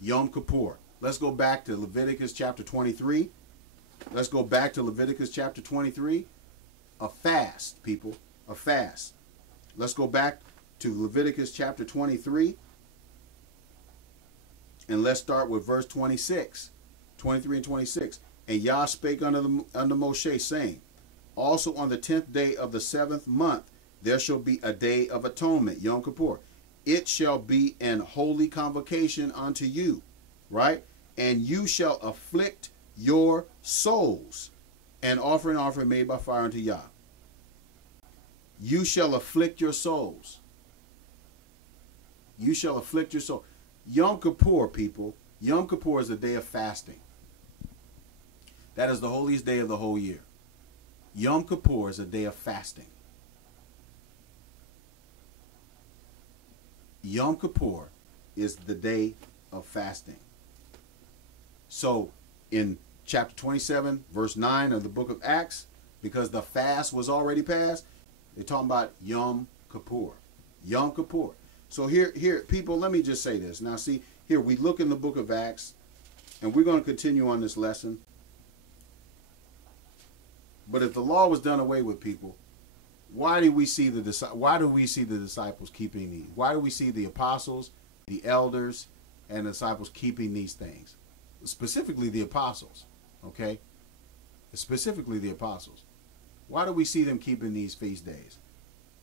Yom Kippur. Let's go back to Leviticus chapter 23. Let's go back to Leviticus chapter 23. A fast, people. A fast. Let's go back to Leviticus chapter 23. And let's start with verse 26. 23 and 26. And Yah spake unto Moshe, saying, also on the 10th day of the 7th month, there shall be a day of atonement, Yom Kippur. It shall be an holy convocation unto you, right? And you shall afflict your souls, and offer an offering made by fire unto Yah. You shall afflict your souls. You shall afflict your soul. Yom Kippur, people. Yom Kippur is a day of fasting. That is the holiest day of the whole year. Yom Kippur is a day of fasting. Yom Kippur is the day of fasting. So in chapter 27, verse 9 of the book of Acts, because the fast was already passed, they're talking about Yom Kippur. Yom Kippur. So here, people, let me just say this. Now, see, here we look in the book of Acts, and we're going to continue on this lesson. But if the law was done away with, people, why do we see the disciples keeping these? Why do we see the apostles, the elders, and the disciples keeping these things? Specifically the apostles, okay? Specifically the apostles. Why do we see them keeping these feast days?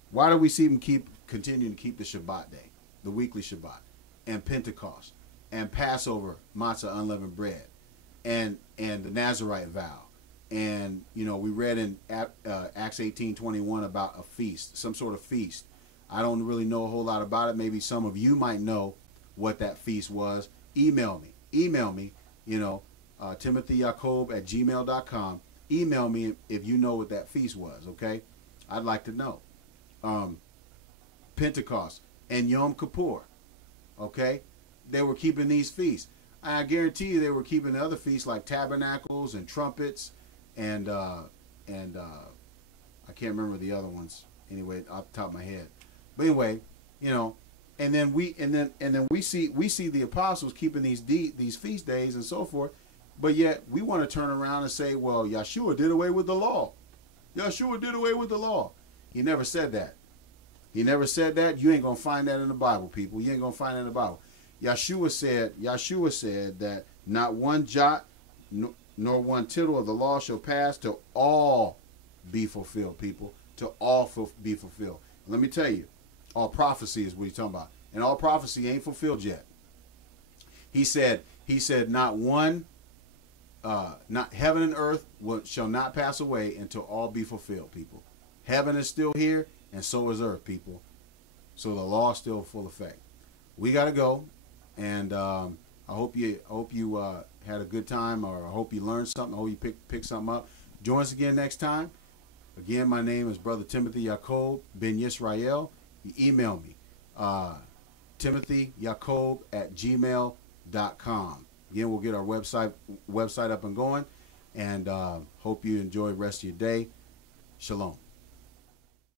Why do we see them continuing to keep the Shabbat day, the weekly Shabbat, and Pentecost, and Passover, matzah, unleavened bread, and the Nazarite vow? And, you know, we read in Acts 18:21 about a feast, some sort of feast. I don't really know a whole lot about it. Maybe some of you might know what that feast was. Email me, you know, timothyyacob@gmail.com. Email me if you know what that feast was, okay? I'd like to know. Pentecost and Yom Kippur, okay? They were keeping these feasts. I guarantee you they were keeping the other feasts like tabernacles and trumpets and I can't remember the other ones anyway off the top of my head. But anyway, you know, and then we see the apostles keeping these feast days and so forth, but yet we want to turn around and say, well, Yahshua did away with the law. Yahshua did away with the law. He never said that. He never said that. You ain't gonna find that in the Bible, people. You ain't gonna find that in the Bible. Yahshua said that not one jot nor one tittle of the law shall pass till all be fulfilled, people. Till all be fulfilled. Let me tell you, all prophecy is what he's talking about. And all prophecy ain't fulfilled yet. He said not one, not heaven and earth shall not pass away until all be fulfilled, people. Heaven is still here, and so is earth, people. So the law is still in full effect. We got to go, and I hope you had a good time, or I hope you learned something. I hope you pick something up. Join us again next time. Again, my name is Brother Timothy Yacob ben Yisrael. You email me, timothyyacob@gmail.com. Again, we'll get our website up and going, and hope you enjoy the rest of your day. Shalom.